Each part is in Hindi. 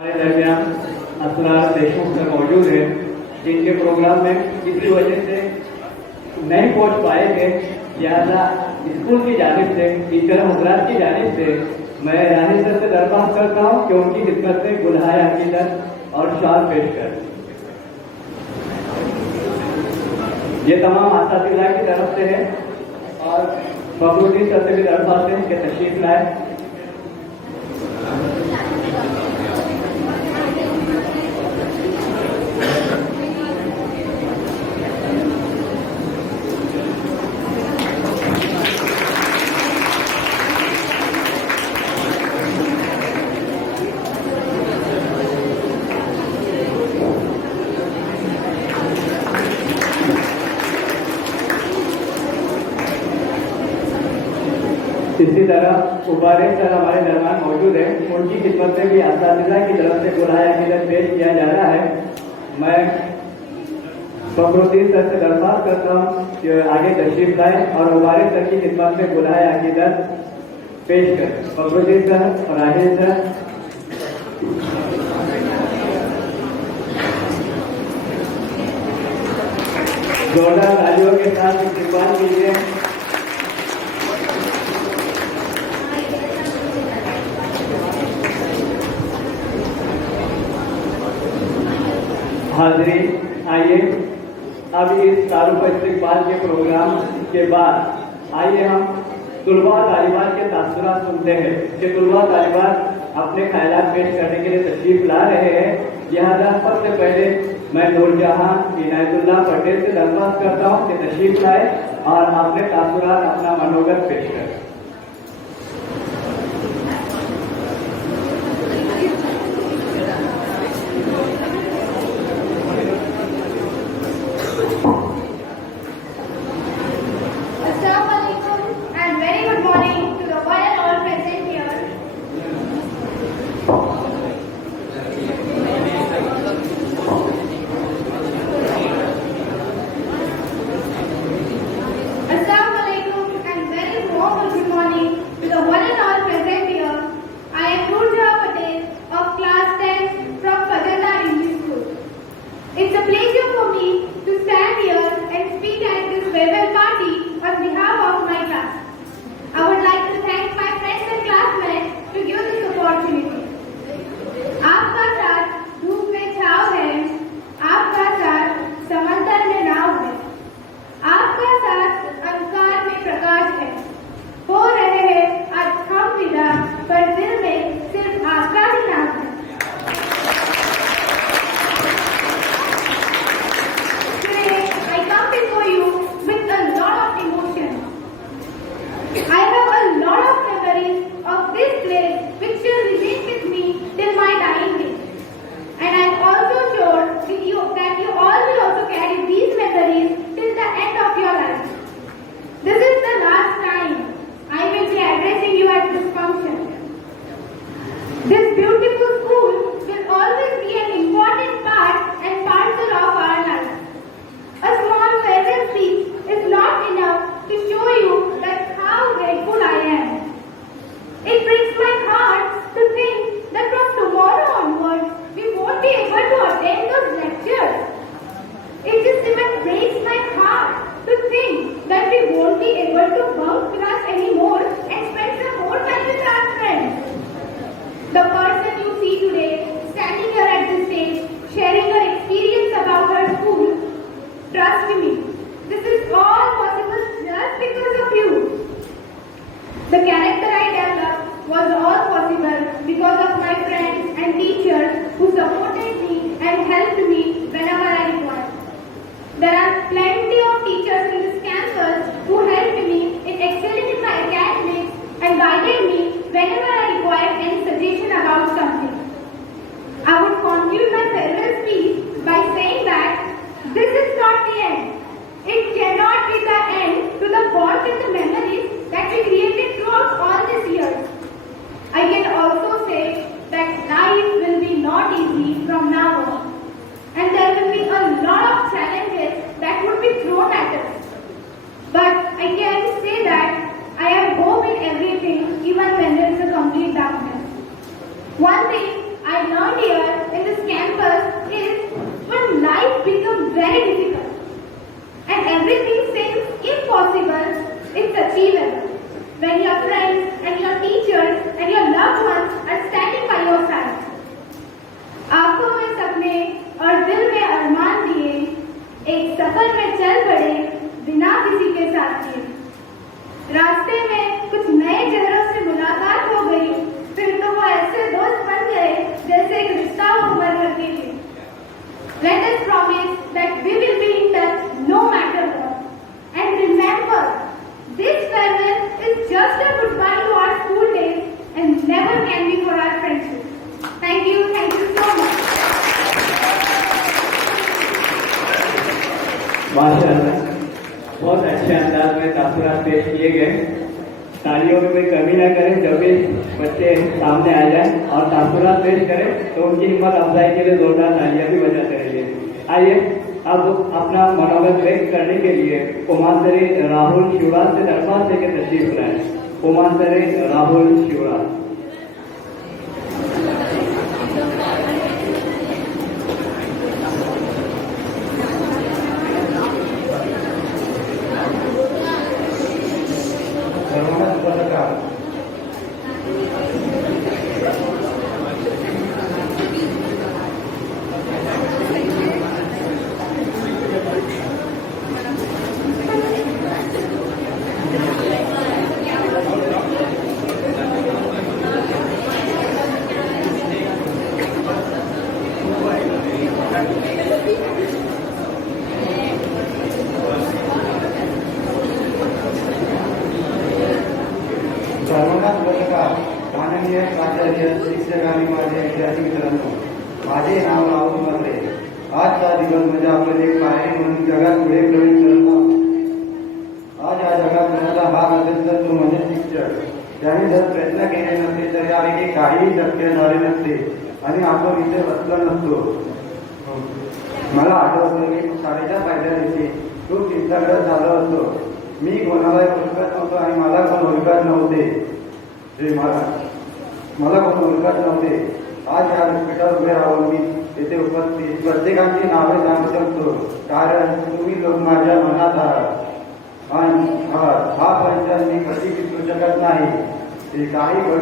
हमारे दरमियान असरार देशमुख सर मौजूद है, जिनके प्रोग्राम में किसी वजह से नहीं पहुंच पाए थे। लिहाजा स्कूल की जानिब से, टीचर हजरात की जानिब से मैं रानी सर से दरख्वास्त करता हूं कि उनकी खिदमत में गुलहाए अकीदत और शाल पेश कर। ये तमाम असातिज़ा की तरफ से है और फखरुद्दीन सर से भी दरख्वास्त है कि तशरीफ लाए। इसी तरह उबारे सर हमारे दरमियान मौजूद है, उनकी खिदमत में भी असातिज़ा की तरफ से गुलहाए अकीदत पेश किया जा रहा है। मैं फखरुद्दीन सर से दरख्वास्त करता हूँ कि आगे तशरीफ लाए और उबारे सर की खिदमत में गुलहाए अकीदत पेश करें। फखरुद्दीन सर और राहिल सर। जोरदार तालियों के साथ इस्तेमाल कीजिए। हाज़रीन, आइए अब इस तारुफ इस्तिकबाल के प्रोग्राम के बाद आइए हम तुलबा तालिबात के तासुरात सुनते हैं कि तुलबा तालिबात अपने ख्यालात पेश करने के लिए तशरीफ ला रहे हैं। लिहाजा सबसे पहले मैं नूरजहां इनायतुल्लाह पटेल से दरख्वास्त करता हूँ कि तशरीफ लाए और अपने तासुरात, अपना मनोगत पेश करें। One thing I learned here माशाअल्लाह, बहुत अच्छे अंदाज में तासुरात पेश किए गए। तालियों में कोई कमी ना करें, जब भी बच्चे सामने आ जाएं और तासुरात पेश करें तो उनकी हिम्मत अफजाई के लिए जोरदार तालियां भी बजाते रहिए। आइए अब अपना मनोबल व्यक्त करने के लिए कुमांतरी राहुल शिवराज से दरख्वास्त लेकर तशरीफ लाए। कुमांतरी राहुल शिवराज। सर्वांनाच पत्रकार माननीय प्राचार्य शिक्षक आणि माझे विद्यार्थी मित्रांनो, माझे नाव राहुल म्हात्रे। आजचा दिवस म्हणजे आपले एक पायरी म्हणून जगात पुढे प्रवेश करत आहोत। आज या जगात कोणाचा भाग असेल तर तो म्हणजे शिक्षक। त्याने जर प्रयत्न केले नसते तर यापैकी काहीही शक्य झाले नसते आणि आपण इथे बसलो नसतो। मला आठवतं की शाळेच्या पहिल्या दिवशी खूप चिंताग्रस्त झालो होतो। मी कोणाला ओळखत नव्हतो आणि मला कोण ओळखत नव्हते। मला कोण ओळखत नव्हते। आज या विद्यापीठावर उभे राहून मी येथे उपस्थित प्रत्येकाची नावे सांगू शकतो, कारण तुम्ही लोक माझ्या मनात आहात आणि हा परिचय मी कधी विसरू शकत नाही। ते काही गोड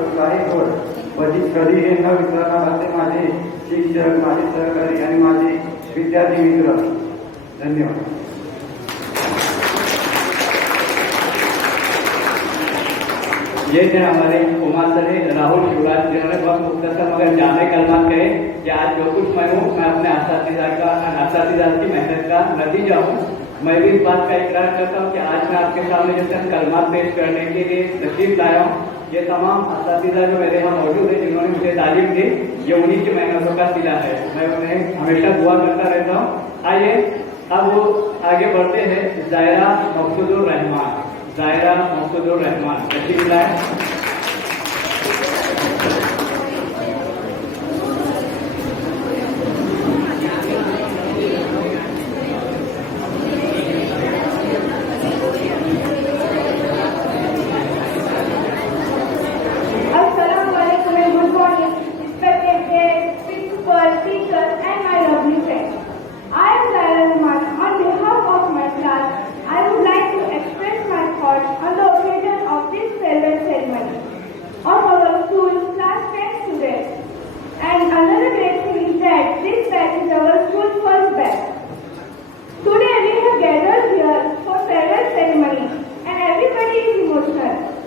कधी हे न विसरणार असे माझे शिक्षक, माझे सहकारी आणि माझे विद्यार्थी मित्र। धन्यवाद। ये थे हमारे कुमांतरी राहुल शिवराज, जिन्होंने बहुत मुख्तसर मगर जामे कलमात कहे कि आज जो कुछ मैं हूँ मैं अपने असातिज़ा की मेहनत का नतीजा हूँ। मैं भी इस बात का इकरार करता हूँ कि आज मैं आपके सामने जैसे कलमात पेश करने के लिए तशरीफ लाया हूँ। ये तमाम असातिज़ा जो मेरे यहाँ मौजूद है, जिन्होंने मुझे तालीम दी, ये उन्हीं की मेहनतों का सिला है। मैं उन्हें हमेशा दुआ करता रहता हूँ। आइए अब आगे बढ़ते हैं। जायरा मकसूदुर रहमान, जायरा मकसूदुर रहमान तशरीफ लाए।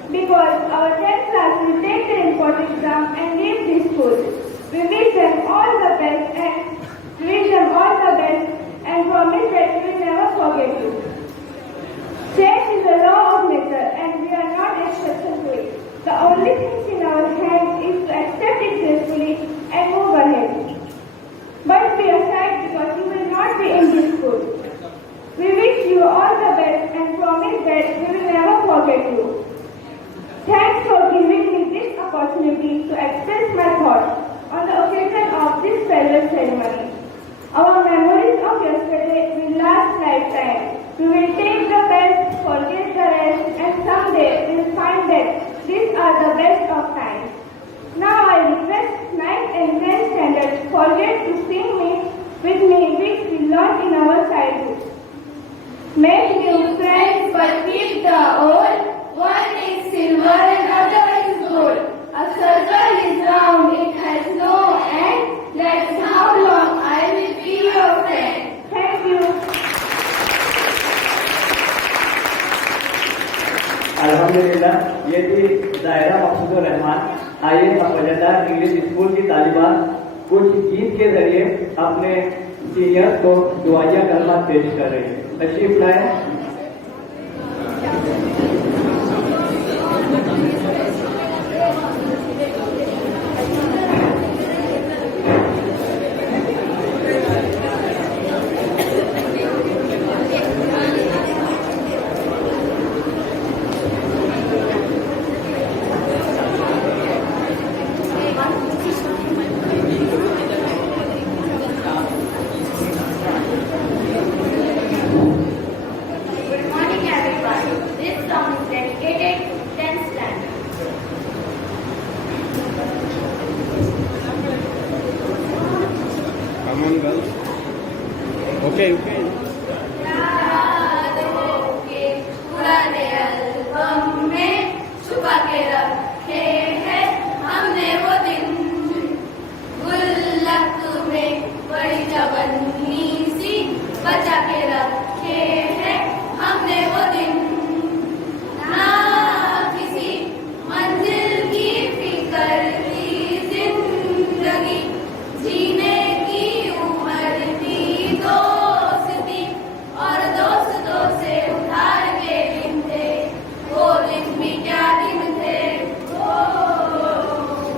Because our 10th class will take their important exam and leave this school. We wish them all the best and promise that we will never forget you. Change is a law of nature and we are not exception to it. The only thing in our hands is to accept it gracefully and move ahead. But be aside because you will not be in this school. We wish you all the best and promise that we will never forget you. Thanks for giving me this opportunity to express my thoughts on the occasion of this farewell ceremony. Our memories of yesterday will last lifetime. We will take the best, forget the rest, and someday we will find that these are the best of times. Now I request 9th and 10th standards forget to sing with me which we learned in our childhood. Make new friends but keep the old. One is silver and other is gold. A circle is round, it has no end. That's how long I will be your friend. Thank you. अल्हम्दुलिल्लाह, ये थी जायरा मकसूदुर रहमान। आइए अब वजहदार इंग्लिश स्कूल की तालिबात कुछ गीत के जरिए अपने सीनियर्स को दुआया कलमात पेश कर रही है। तशरीफ लाए। रुके रुके याद हो के पुराने एल्बम में छुपा के रखे हैं हमने वो दिन, गुल्लक में बड़ी जवनी सी बचा के रखे हैं हमने वो दिन। ना किसी मंजिल की फिक्र थी जिंदगी, जीने की उम्र थी दोस्ती और दोस्तों से उधार के दिन थे। वो दिन भी क्या दिन थे,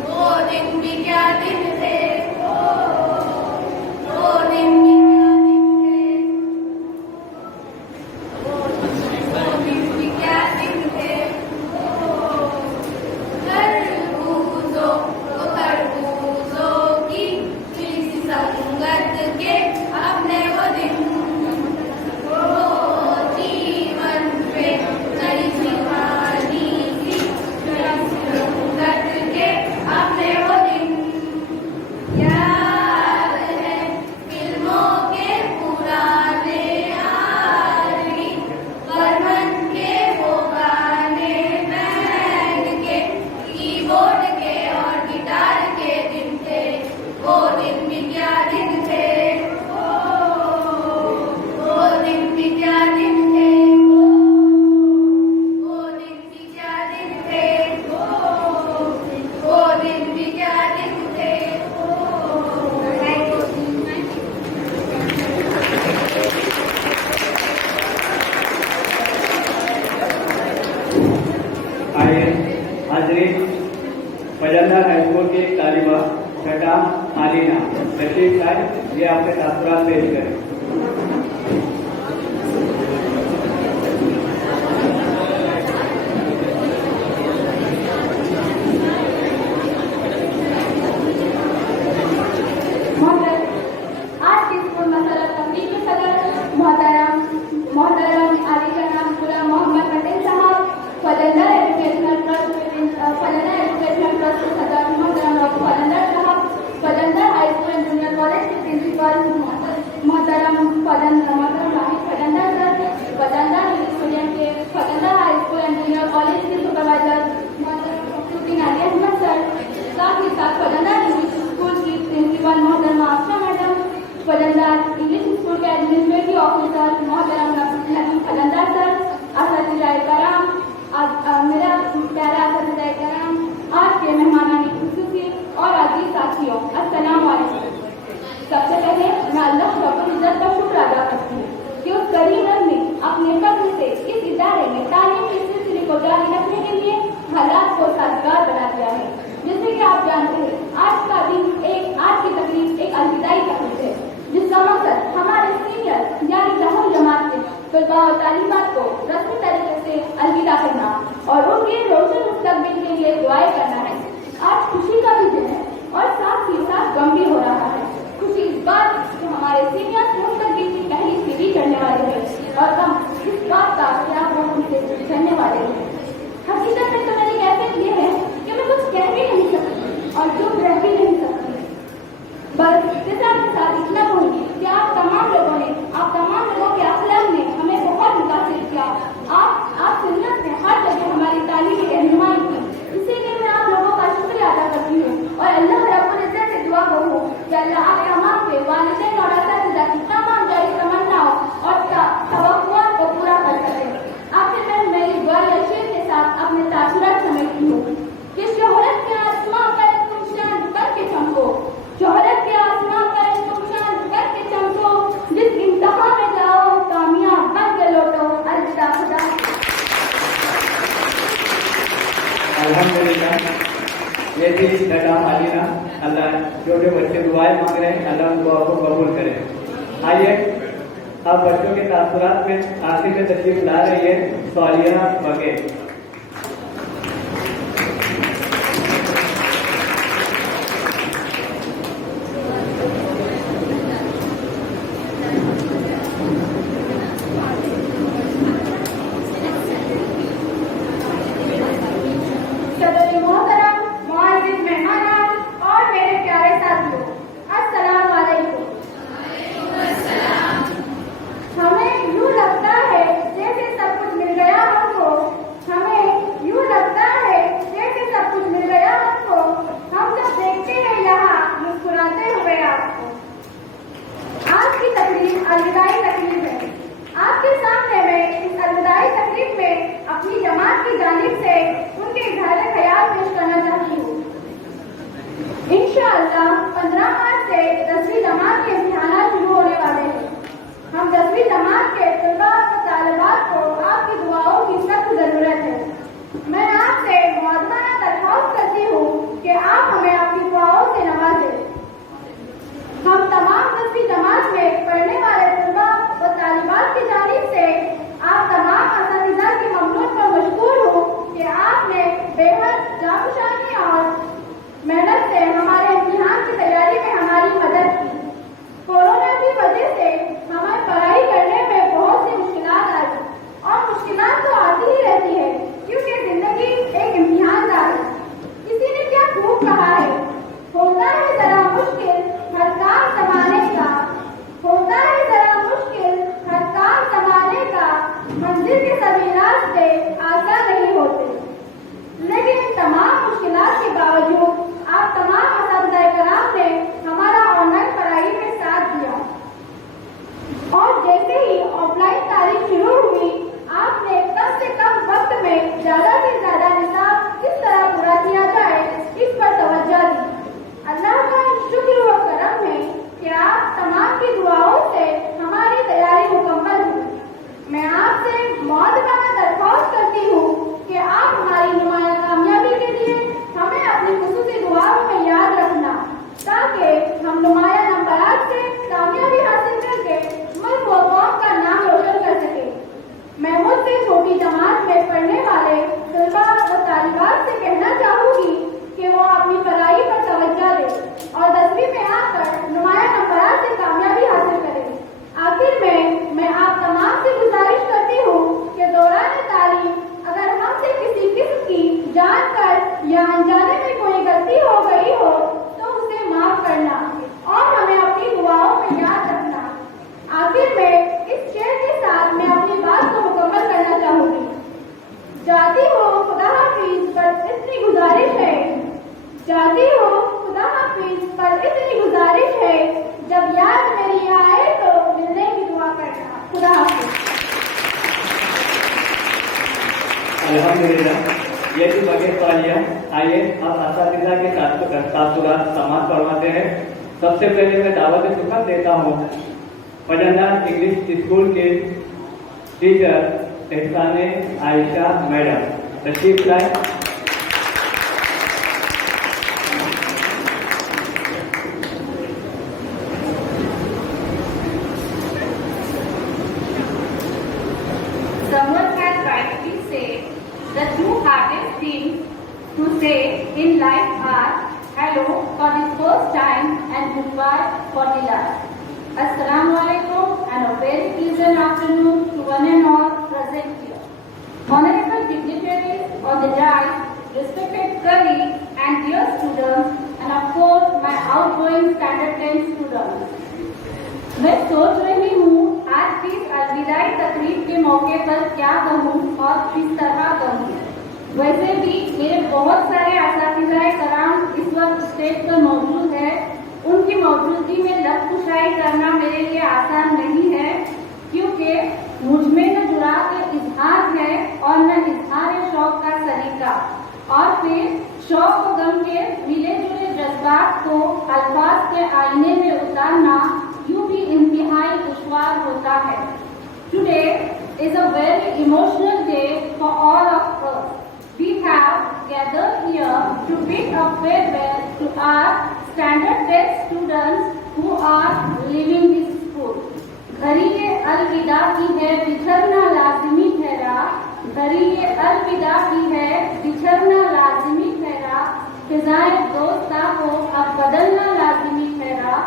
वो दिन भी क्या दिन थे, वो दिन भी क्या दिन थे, क्या दिन थे। तरबूजों तो तरबूजों की किसी संगत के अपने वो दिन, वो जीवन पे नई दीवानी की संगत के अपने वो दिन। याद है फिल्मों के पुराने आदमी, बर्मन के वो गाने बैंड के, कीबोर्ड के और गिटार के दिन थे। वो दिन भी क्या दिन थे, वो दिन भी क्या दिन थे, वो दिन भी क्या दिन थे, वो दिन भी क्या दिन थे। आइए हाजरीन, फजलदार हाई स्कूल की तालिबा छठा आलीना तशरीफ लाए, ये आपके तासुरात पेश करें। आज के स्कूल मसला तकरीर के सदर मोहतरम अली जनाब गुलाम मोहम्मद पटेल साहब, फजलदार एजुकेशनल ट्रस्ट के सदर मोहतरम फजलदार साहब, Fazaldar high school and junior college के प्रिंसिपल मोहतरम Rahid Fazaldar sir, Fazaldar English medium के Fazaldar high school and junior college के सुपरवाइजर मोहतरम अली अहमद सर, साथ ही साथ फजलदार इंग्लिश स्कूल की प्रिंसिपल मोहतरमा Asha madam, Fazaldar English school के एडमिनिस्ट्रेटिव ऑफिसर मोहतरम नदीम फजलदार सर, असतिज़ाए कराम, मेरा प्यारा असतिज़ाए कराम, आज के मेहमानानी खुसूसी और अजीज साथियों, अस्सलाम वालेकुम। सबसे पहले मैं अल्लाह रब्बुल इज्जत का शुक्र अदा करती हूँ कि उस करीम रब ने अपने फजल से इस इदारे में तालीम के सिलसिले को जारी रखने के लिए हालात को साजगार बना दिया है। जैसे कि आप जानते हैं, आज का दिन आज की तकरीब एक अलविदाई तकरीब है, जिसका मकसद हमारे सीनियर यानी लहम जमात के तलबा और तालीमात को रस्मी तरीके से अलविदा करना और उनके रोशन मुस्तकबिल के लिए दुआएं करना है। आज खुशी का भी दिन है और साथ ही साथ गम भी हो रहा है। खुशी इस बात कि हमारे सीनियर मुस्तकबिल की पहली सीढ़ी चढ़ने वाले हैं और गम इस बात का कि आप वो उनसे चढ़ने वाले हैं। हकीकत में तो मेरी कैफियत ये है कि मैं कुछ कह भी नहीं सकती और चुप रह भी नहीं सकती। बस इसके साथ इतना कहूँगी कि आप तमाम लोगों के अखलाक ने हमें बहुत मुतासिर किया। आप सुन्नत में हर जगह हमारी तालीम की रहनुमाई की, इसीलिए मैं आप लोगों का शुक्रिया अदा करती हूँ और अल्लाह रब्बुल इज्जत से दुआ करूँ कि अल्लाह आप तमाम के वालिदैन और असातिज़ा की तमाम जायज़ तमन्नाओं और तवक्कुआत को पूरा कर सके। आखिर में मैं इस दुआ शेर के साथ अपने तासुरात समेटती हूँ कि शोहरत के आसमां पर तुम शान करके चमको, शोहरत के आसमां पर तुम शान करके चमको, जिस इंतहा में जाओ कामयाब बन के लौटो। अलविदा खुदा। अल्हम्दुलिल्लाह, ये थी छठा आलीना। अल्लाह जो जो बच्चे दुआएं मांग रहे हैं, अल्लाह उन दुआओं को कबूल करे। आइए अब बच्चों के तासुरात में आखिर में तशरीफ ला रही है सौलिया बगैर। बेहद जागरूकता और मेहनत से हमारे इम्तिहान की तैयारी में हमारी मदद की। कोरोना की वजह से हमें पढ़ाई करने में बहुत सी मुश्किलात आई और मुश्किलात तो आती ही रहती है क्योंकि जिंदगी एक इम्तिहानदार है। किसी ने क्या खूब कहा है, होता है जरा मुश्किल हर काम संभालने का, होता है जरा मुश्किल हर काम संभालने का, मंजिल के सभी रास्ते आसान नहीं होते। लेकिन तमाम मुश्किलात के बावजूद आप तमाम असातिज़ाए कराम ने हमारा ऑनलाइन पढ़ाई में साथ दिया और जैसे ही ऑफलाइन तारीख शुरू हुई आपने कम से कम वक्त में ज्यादा से ज्यादा निसाब किस तरह पूरा किया जाए इस पर तवज्जो दी। अल्लाह का शुक्र व करम है कि आप तमाम की दुआओं से हमारी तैयारी मुकम्मल हुई। मैं आपसे मौजूदाना दरख्वास्त करती हूँ कि आप हमारी नुमाया कामयाबी के लिए हमें अपनी खुसूसी दुआओं में याद रखना ताकि हम नुमाया नंबरात से कामयाबी हासिल करके मुल्क व कौम का नाम रोशन कर सके। मैं मुझसे छोटी जमात में पढ़ने वाले तलबा और तालिबात से कहना चाहूंगी कि वो अपनी पढ़ाई पर तवज्जो दें और 10वीं में आकर नुमाया नंबरात से कामयाबी हासिल करें। आखिर में मैं आप तमाम से गुजारिश करती हूँ कि दौरान तालीम अगर हमसे किसी किस्म की जानकर या अनजाने में कोई गलती हो गई हो तो उसे माफ करना और हमें अपनी दुआओं में याद रखना। आखिर में इस शेर के साथ मैं अपनी बात को मुकम्मल करना चाहूंगी। जाती हो खुदा हाफिज पर इतनी गुजारिश है, जाती हो खुदा हाफिज पर इतनी गुजारिश है, जब याद मेरी आए तो मिलने की दुआ करना। खुदा हाफिज। अल्हम्दुलिल्लाह, ये भी बगैर वालिया। आइए अब असातिज़ा के तासुरात समाप्त करवाते हैं। सबसे पहले मैं दावत शुक्र देता हूँ पजंदा इंग्लिश स्कूल के टीचर एहसाने आयशा मैडम तशरीफ लाए। Someone has rightly said the two hardest things to say in life are hello for the first time and goodbye for the last. Assalamu alaikum and a very pleasant afternoon to one and all present here. Honorable dignitaries on the dais, respected colleagues and dear students, and of course my outgoing standard 10 students. मैं सोच रही हूँ आज की अलविदाई तकरीब के मौके पर क्या कहूँ और किस तरह कहूँ। वैसे भी मेरे बहुत सारे असातिज़ाए कराम इस वक्त स्टेज पर मौजूद है। उनकी मौजूदगी में लफ्ज़ कुशाई करना मेरे लिए आसान नहीं है क्योंकि मुझमें न जुड़ा के इजहार है और न इजहार शौक का सलीका और फिर शौक व गम के मिले जुले जज्बात को अल्फाज के आईने में उतारना यूं भी इंतहाई दुश्वार होता है। Today is a very emotional day for all of us. We have gathered here to bid a farewell to our standard 10 students who are leaving this school. घड़ी ये अलविदा की है बिछड़ना लाजिमी ठहरा, घड़ी ये अलविदा की है बिछड़ना लाजिमी ठहरा, फिजाए दोस्ता को अब बदलना लाजिमी ठहरा।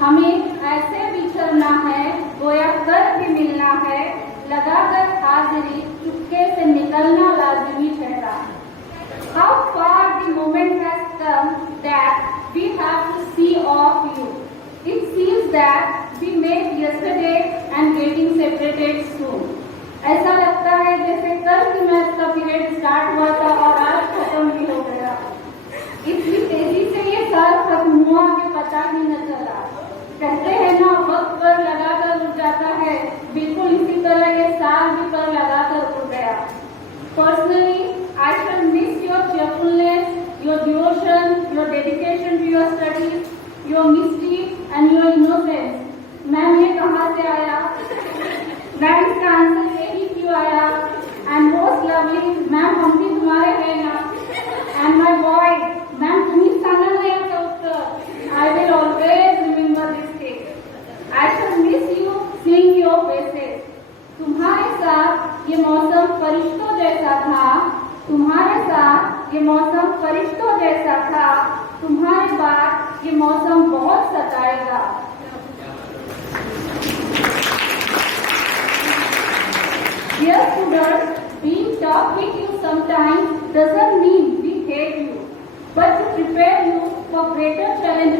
हमें ऐसे बिछड़ना है गोया कर भी मिलना है, लगाकर हाजिरी चुपके से निकलना लाजिमी ठहरा। How far the moment has come that we have to see of you. It seems that we met yesterday and getting separated soon. ऐसा लगता है जैसे कल की मैथ का पीरियड स्टार्ट हुआ था और आज खत्म भी हो गया। इतनी तेजी से ये साल खत्म हुआ कि पता ही न चला। कहते हैं ना वक्त पर लगाकर उड़ जाता है, बिल्कुल इसी तरह ये साल भी पर लगाकर उड़ गया। Personally, I shall miss your cheerfulness, your devotion, your dedication to your studies, your mischief and your innocence. Ma'am ये कहाँ से आया? मैम इसका आंसर यही क्यों आया? And most lovely, मैम हम भी तुम्हारे हैं ना? And my boy, मैम तुम ही सांगल नहीं आता उत्तर। I will always remember this day. I shall miss you seeing your faces. तुम्हारे साथ ये मौसम फरिश्तों जैसा था, तुम्हारे साथ ये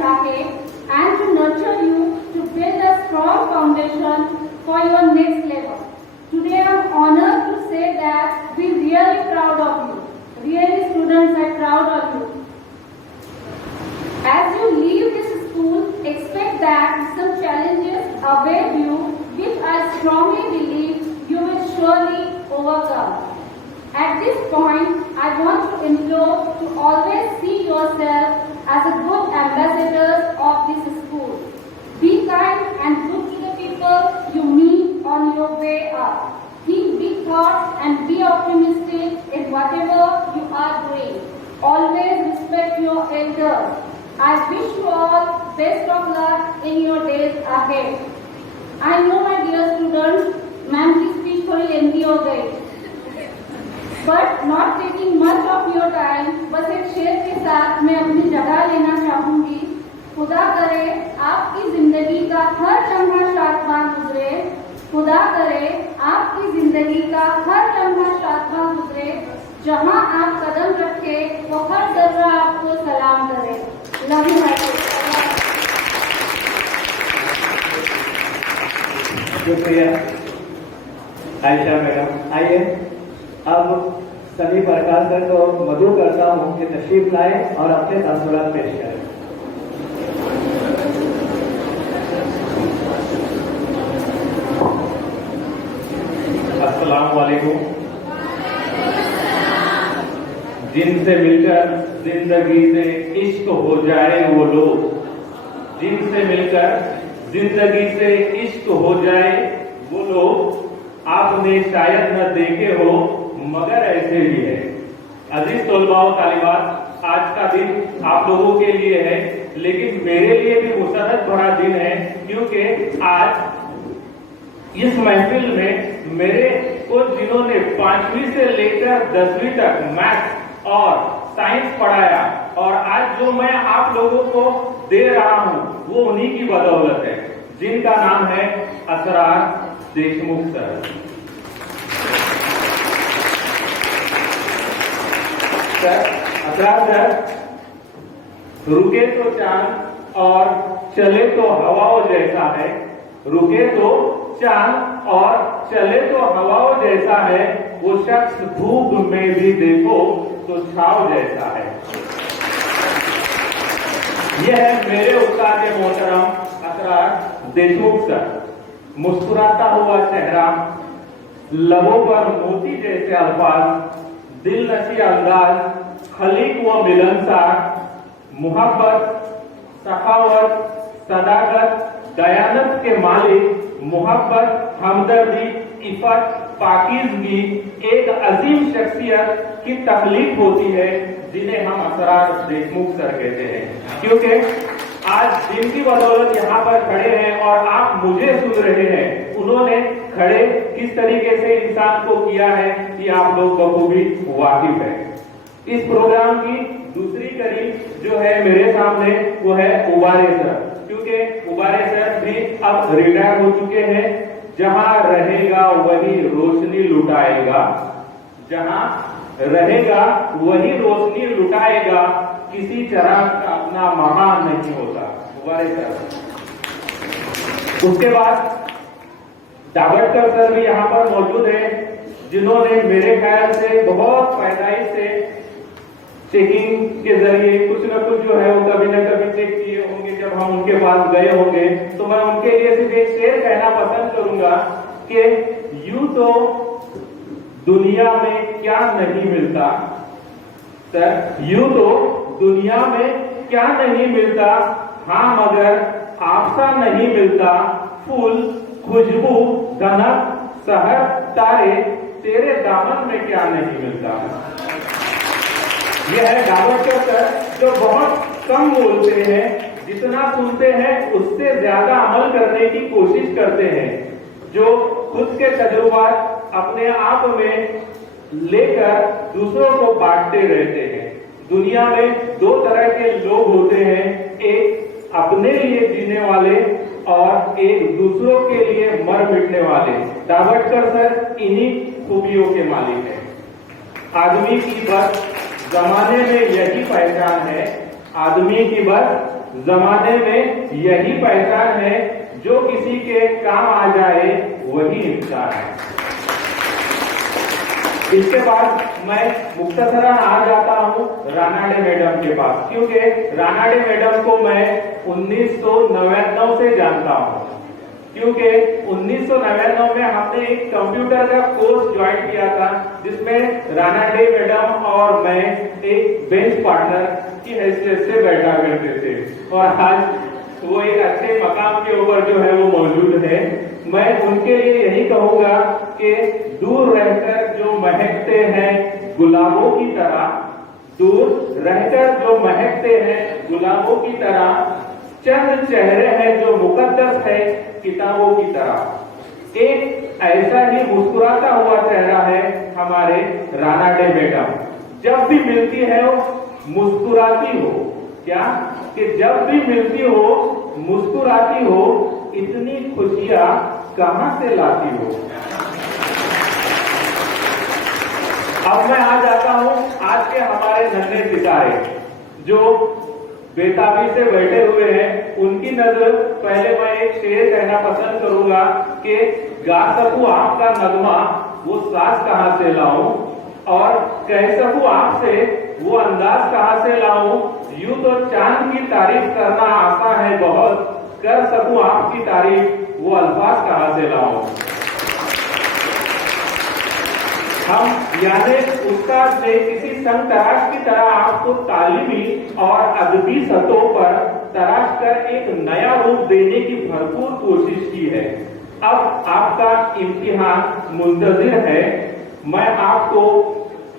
ahead and to nurture you to build a strong foundation for your next level. Today I am honored to say that we are really proud of you. Really, students are proud of you. As you leave this school, expect that some challenges await you, which I strongly believe you will surely overcome. At this point, I want to implore to always see yourself as a good ambassadors of this school. Be kind and good to the people you meet on your way up. Think big thoughts and be optimistic in whatever you are doing. Always respect your elders. I wish you all best of luck in your days ahead. I know my dear students, ma'am की स्पीच थोड़ी लेंदी हो गई, but not taking much of your time, बस एक शेर के साथ मैं अपनी जगह लेना चाहूंगी। खुदा करे आपकी जिंदगी का हर लम्हा शादबान गुजरे, खुदा करे आपकी जिंदगी का हर लम्हा शादबान गुजरे, जहां आप कदम रखे वो हर जर्रा आपको सलाम करे। Love you. शुक्रिया आयशा मैडम। आइए अब सभी प्रकार सर को मधु करता हूँ कि तशरीफ लाए और अपने तासुरात पेश करें। अस्सलाम वालेकुम। जिनसे मिलकर जिंदगी से इश्क हो जाए वो लोग, जिनसे मिलकर जिंदगी से इश्क हो जाए वो लोग, आपने शायद न देखे हो मगर ऐसे ही है। अजीज तलबा व तालिबात, आज का दिन आप लोगों के लिए है, लेकिन मेरे लिए भी मुसरत भरा दिन है, क्योंकि आज इस महफिल में मेरे को जिन्होंने 5वीं से लेकर 10वीं तक मैथ्स और साइंस पढ़ाया, और आज जो मैं आप लोगों को दे रहा हूं वो उन्हीं की बदौलत है, जिनका नाम है असरार देशमुख सर। असरार सर, रुके तो चांद और चले तो हवाओं जैसा है, रुके तो चांद और चले तो हवाओं जैसा है, वो शख्स धूप में भी देखो तो छाव जैसा है। यह है मेरे उस्ताद मोहतरम असरार देशमुख सर। मुस्कुराता हुआ चेहरा, लबों पर मोती जैसे अल्फाज, दिल नशी अंदाज, खलीक व मिलनसार, मोहब्बत, सखावत, सदाकत, दयानत के मालिक, मोहब्बत, हमदर्दी, इफत, पाकीज़गी, एक अजीम शख्सियत की तखलीक होती है, जिन्हें हम असरार देशमुख सर कहते हैं। क्योंकि आज जिनकी बदौलत यहाँ पर खड़े हैं और आप मुझे सुन रहे हैं, उन्होंने खड़े किस तरीके से इंसान को किया है कि आप लोग बखूबी वाकिफ है। इस प्रोग्राम की दूसरी कड़ी जो है मेरे सामने वो है उबारे सर, क्योंकि उबारे सर भी अब रिटायर हो चुके हैं। जहां रहेगा वही रोशनी लुटाएगा, जहां रहेगा वही रोशनी लुटाएगा, किसी चिराग का अपना महान नहीं होता। उबारे सर। उसके बाद दावटकर सर भी यहाँ पर मौजूद है, जिन्होंने मेरे ख्याल से बहुत पैदाइश से चेकिंग के जरिए कुछ न कुछ जो है वो कभी न कभी चेक किए होंगे। जब हम उनके पास गए होंगे तो मैं उनके लिए सिर्फ एक शेर कहना पसंद करूंगा कि यूं तो दुनिया में क्या नहीं मिलता सर, यूं तो दुनिया में क्या नहीं मिलता, हाँ मगर आपसा नहीं मिलता, फूल, खुशबू, धनक, सहर, तारे, तेरे दामन में क्या नहीं मिलता। यह है दावटकर सर, जो बहुत कम बोलते हैं, जितना सुनते हैं उससे ज्यादा अमल करने की कोशिश करते हैं, जो खुद के तजुर्बात अपने आप में लेकर दूसरों को बांटते रहते हैं। दुनिया में दो तरह के लोग होते हैं, एक अपने लिए जीने वाले और एक दूसरों के लिए मर मिटने वाले। दावटकर सर इन्हीं खूबियों के मालिक हैं। आदमी की बस जमाने में यही पहचान है, आदमी की बस जमाने में यही पहचान है, जो किसी के काम आ जाए वही इंसान है। इसके बाद मैं मुख्तसरन आ जाता हूँ रानाडे मैडम के पास, क्योंकि रानाडे मैडम को मैं 1999 से जानता हूँ, क्योंकि 1999 में हमने एक कंप्यूटर का कोर्स ज्वाइन किया था, जिसमें रानाडे मैडम और मैं एक बेंच पार्टनर की हैसियत से बैठा करते थे, और आज वो एक अच्छे मकाम के ऊपर जो है वो मौजूद है। मैं उनके लिए यही कहूंगा कि दूर रहकर जो महकते हैं गुलाबों की तरह, दूर रहकर जो महकते हैं गुलाबों की तरह, चंद चेहरे हैं जो मुकद्दस है किताबों की तरह। एक ऐसा ही मुस्कुराता हुआ चेहरा है हमारे रानाडे मैडम। जब भी मिलती है वो मुस्कुराती हो, क्या कि जब भी मिलती हो मुस्कुराती हो, इतनी खुशियां कहां से लाती हो। अब मैं आ जाता हूं आज के हमारे नन्हे सितारे जो बेताबी से बैठे हुए हैं, उनकी नजर पहले मैं एक शेर कहना पसंद करूंगा कि गा सकूं आपका नगमा वो साज कहां से लाऊं, और कह सकूं आपसे वो अंदाज कहां से लाऊं। यूं तो चांद की तारीफ करना आसान है बहुत, कर सकूं आपकी तारीफ वो अल्फाज कहां से लाऊं। हम यानी उस्ताद ने किसी संग तराश की तरह आपको तालीमी और अदबी सतहों पर तराश कर एक नया रूप देने की भरपूर कोशिश की है। अब आपका इम्तिहान मुंतजिर है। मैं आपको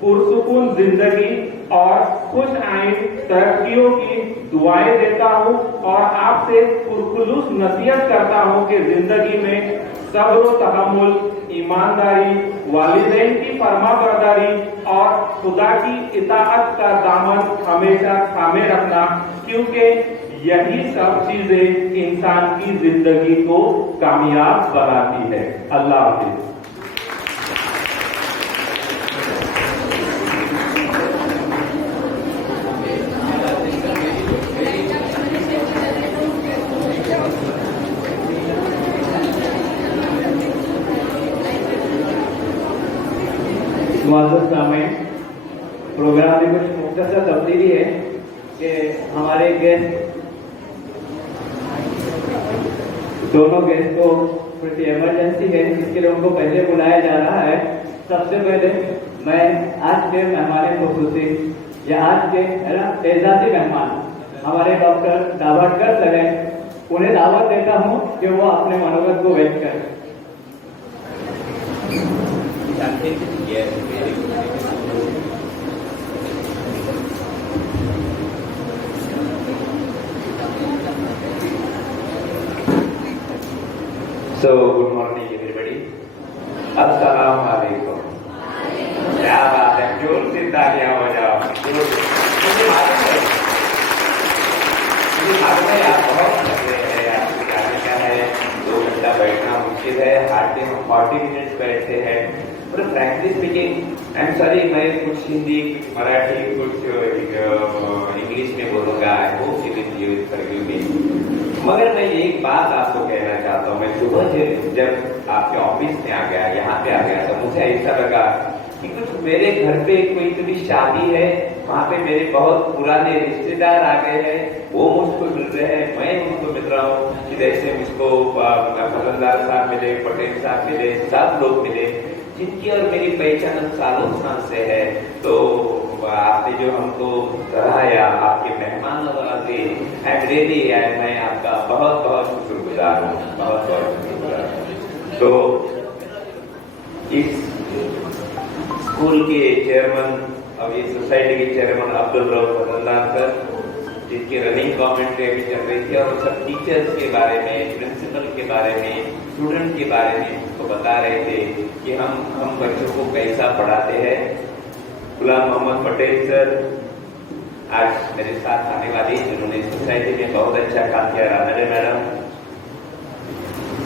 पुरसुकून जिंदगी और खुश आइन तरक्कियों की दुआएं देता हूं, और आपसे पुरखुलूस नसीहत करता हूं कि जिंदगी में सब्र तहम्मुल, ईमानदारी, वालिदैन की फरमाबरदारी और खुदा की इताअत का दामन हमेशा थामे रखना, क्योंकि यही सब चीजें इंसान की जिंदगी को कामयाब बनाती है। अल्लाह हाफिज। प्रोग्राम में कुछ मुख्तसर तब्दीली है कि हमारे गेस्ट, दोनों गेस्ट को कुछ इमरजेंसी है, जिसके लिए उनको पहले बुलाया जा रहा है। सबसे पहले मैं आज के मेहमान खुसूसी या आज के एजाजी मेहमान हमारे डॉक्टर दावटकर सर हैं, उन्हें दावत देता हूं कि वो अपने मनोगत को व्यक्त करें। So, good morning everybody. अस्सलाम वालेकुम। क्या बात है, जोर से तालियां हो जाओ। मुझे मालूम है आप बहुत थक रहे हैं, आपको जाने का है, 2 घंटा बैठना मुश्किल है, हार्डली हम 40 मिनट्स बैठते हैं। और frankly speaking I am sorry, मैं कुछ हिंदी, कुछ मराठी, कुछ इंग्लिश में बोलूंगा। I hope you will use forgive me. मगर मैं एक बात आपको कहना चाहता हूँ। मैं सुबह जब आपके ऑफिस में आ गया, यहाँ पे आ गया, तो मुझे ऐसा लगा कि कुछ मेरे घर पे कोई कभी शादी है, वहाँ पे मेरे बहुत पुराने रिश्तेदार आ गए हैं, वो मुझको मिल रहे हैं, मैं उनको मिल रहा हूँ। जैसे मुझको फजलदार साहब मिले, पटेल साहब मिले, सब लोग मिले जिनकी और मेरी पहचान सालों साल से है। तो आपने जो हमको कराया, आपके मेहमान नवाजी, रियली मैं आपका बहुत बहुत शुक्रगुजार हूँ, बहुत बहुत शुक्रगुजार हूँ। तो इस स्कूल के चेयरमैन और इस सोसाइटी के चेयरमैन अब्दुल रऊफ फजलदार सर, जिनकी रनिंग कमेंट्री अभी चल रही थी, और सब टीचर्स के बारे में, प्रिंसिपल के बारे में, स्टूडेंट के बारे में उसको बता रहे थे कि हम बच्चों को कैसा पढ़ाते हैं। गुलाम मोहम्मद पटेल सर आज मेरे साथ आने वाली, जिन्होंने सोसाइटी में बहुत अच्छा काम किया, Ranade madam,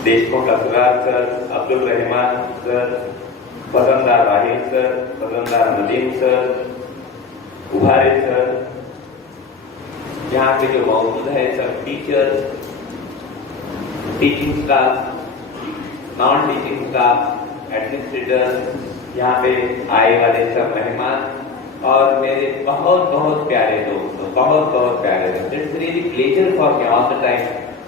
Deshmukh Asrar sir, Abdul Rahman sir, Fazaldar Wahid sir, Fazaldar Nadeem sir, Ubhare sir, यहाँ पे जो मौजूद है सब teachers, teaching staff, non teaching staff, administrator, यहाँ पे आए वाले सब मेहमान और मेरे बहुत बहुत प्यारे दोस्तों, बहुत बहुत प्यारे दोस्तों। It's really pleasure for me all the time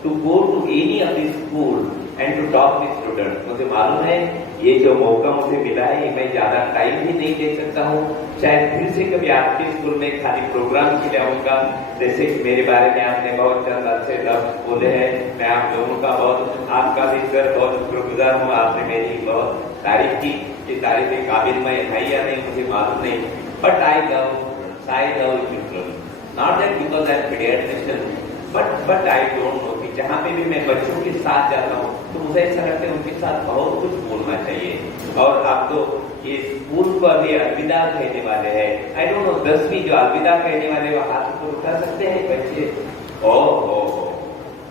to go to any of this school and to talk with students. मुझे मालूम है ये जो मौका मुझे मिला है, मैं ज्यादा टाइम भी नहीं दे सकता हूँ। शायद फिर से कभी आपके स्कूल में खाली प्रोग्राम के लिए आऊंगा। जैसे मेरे बारे में आपने बहुत चंद अच्छे लफ्ज बोले हैं, मैं आप लोगों का बहुत, आपका भी सर बहुत शुक्रगुजार हूँ। आपने मेरी बहुत तारीफ की, ये तारीफ के काबिल मैं है या नहीं मुझे मालूम नहीं, but I love children, not that because I am paediatrician, but I don't know कि जहाँ पे भी मैं बच्चों के साथ जाता हूँ तो मुझे ऐसा लगता है उनके साथ बहुत कुछ बोलना चाहिए। और आप तो ये स्कूल को अभी अलविदा कहने वाले हैं, आई डोंट नो 10वीं जो अलविदा कहने वाले वो हाथ को उठा सकते हैं बच्चे? Oh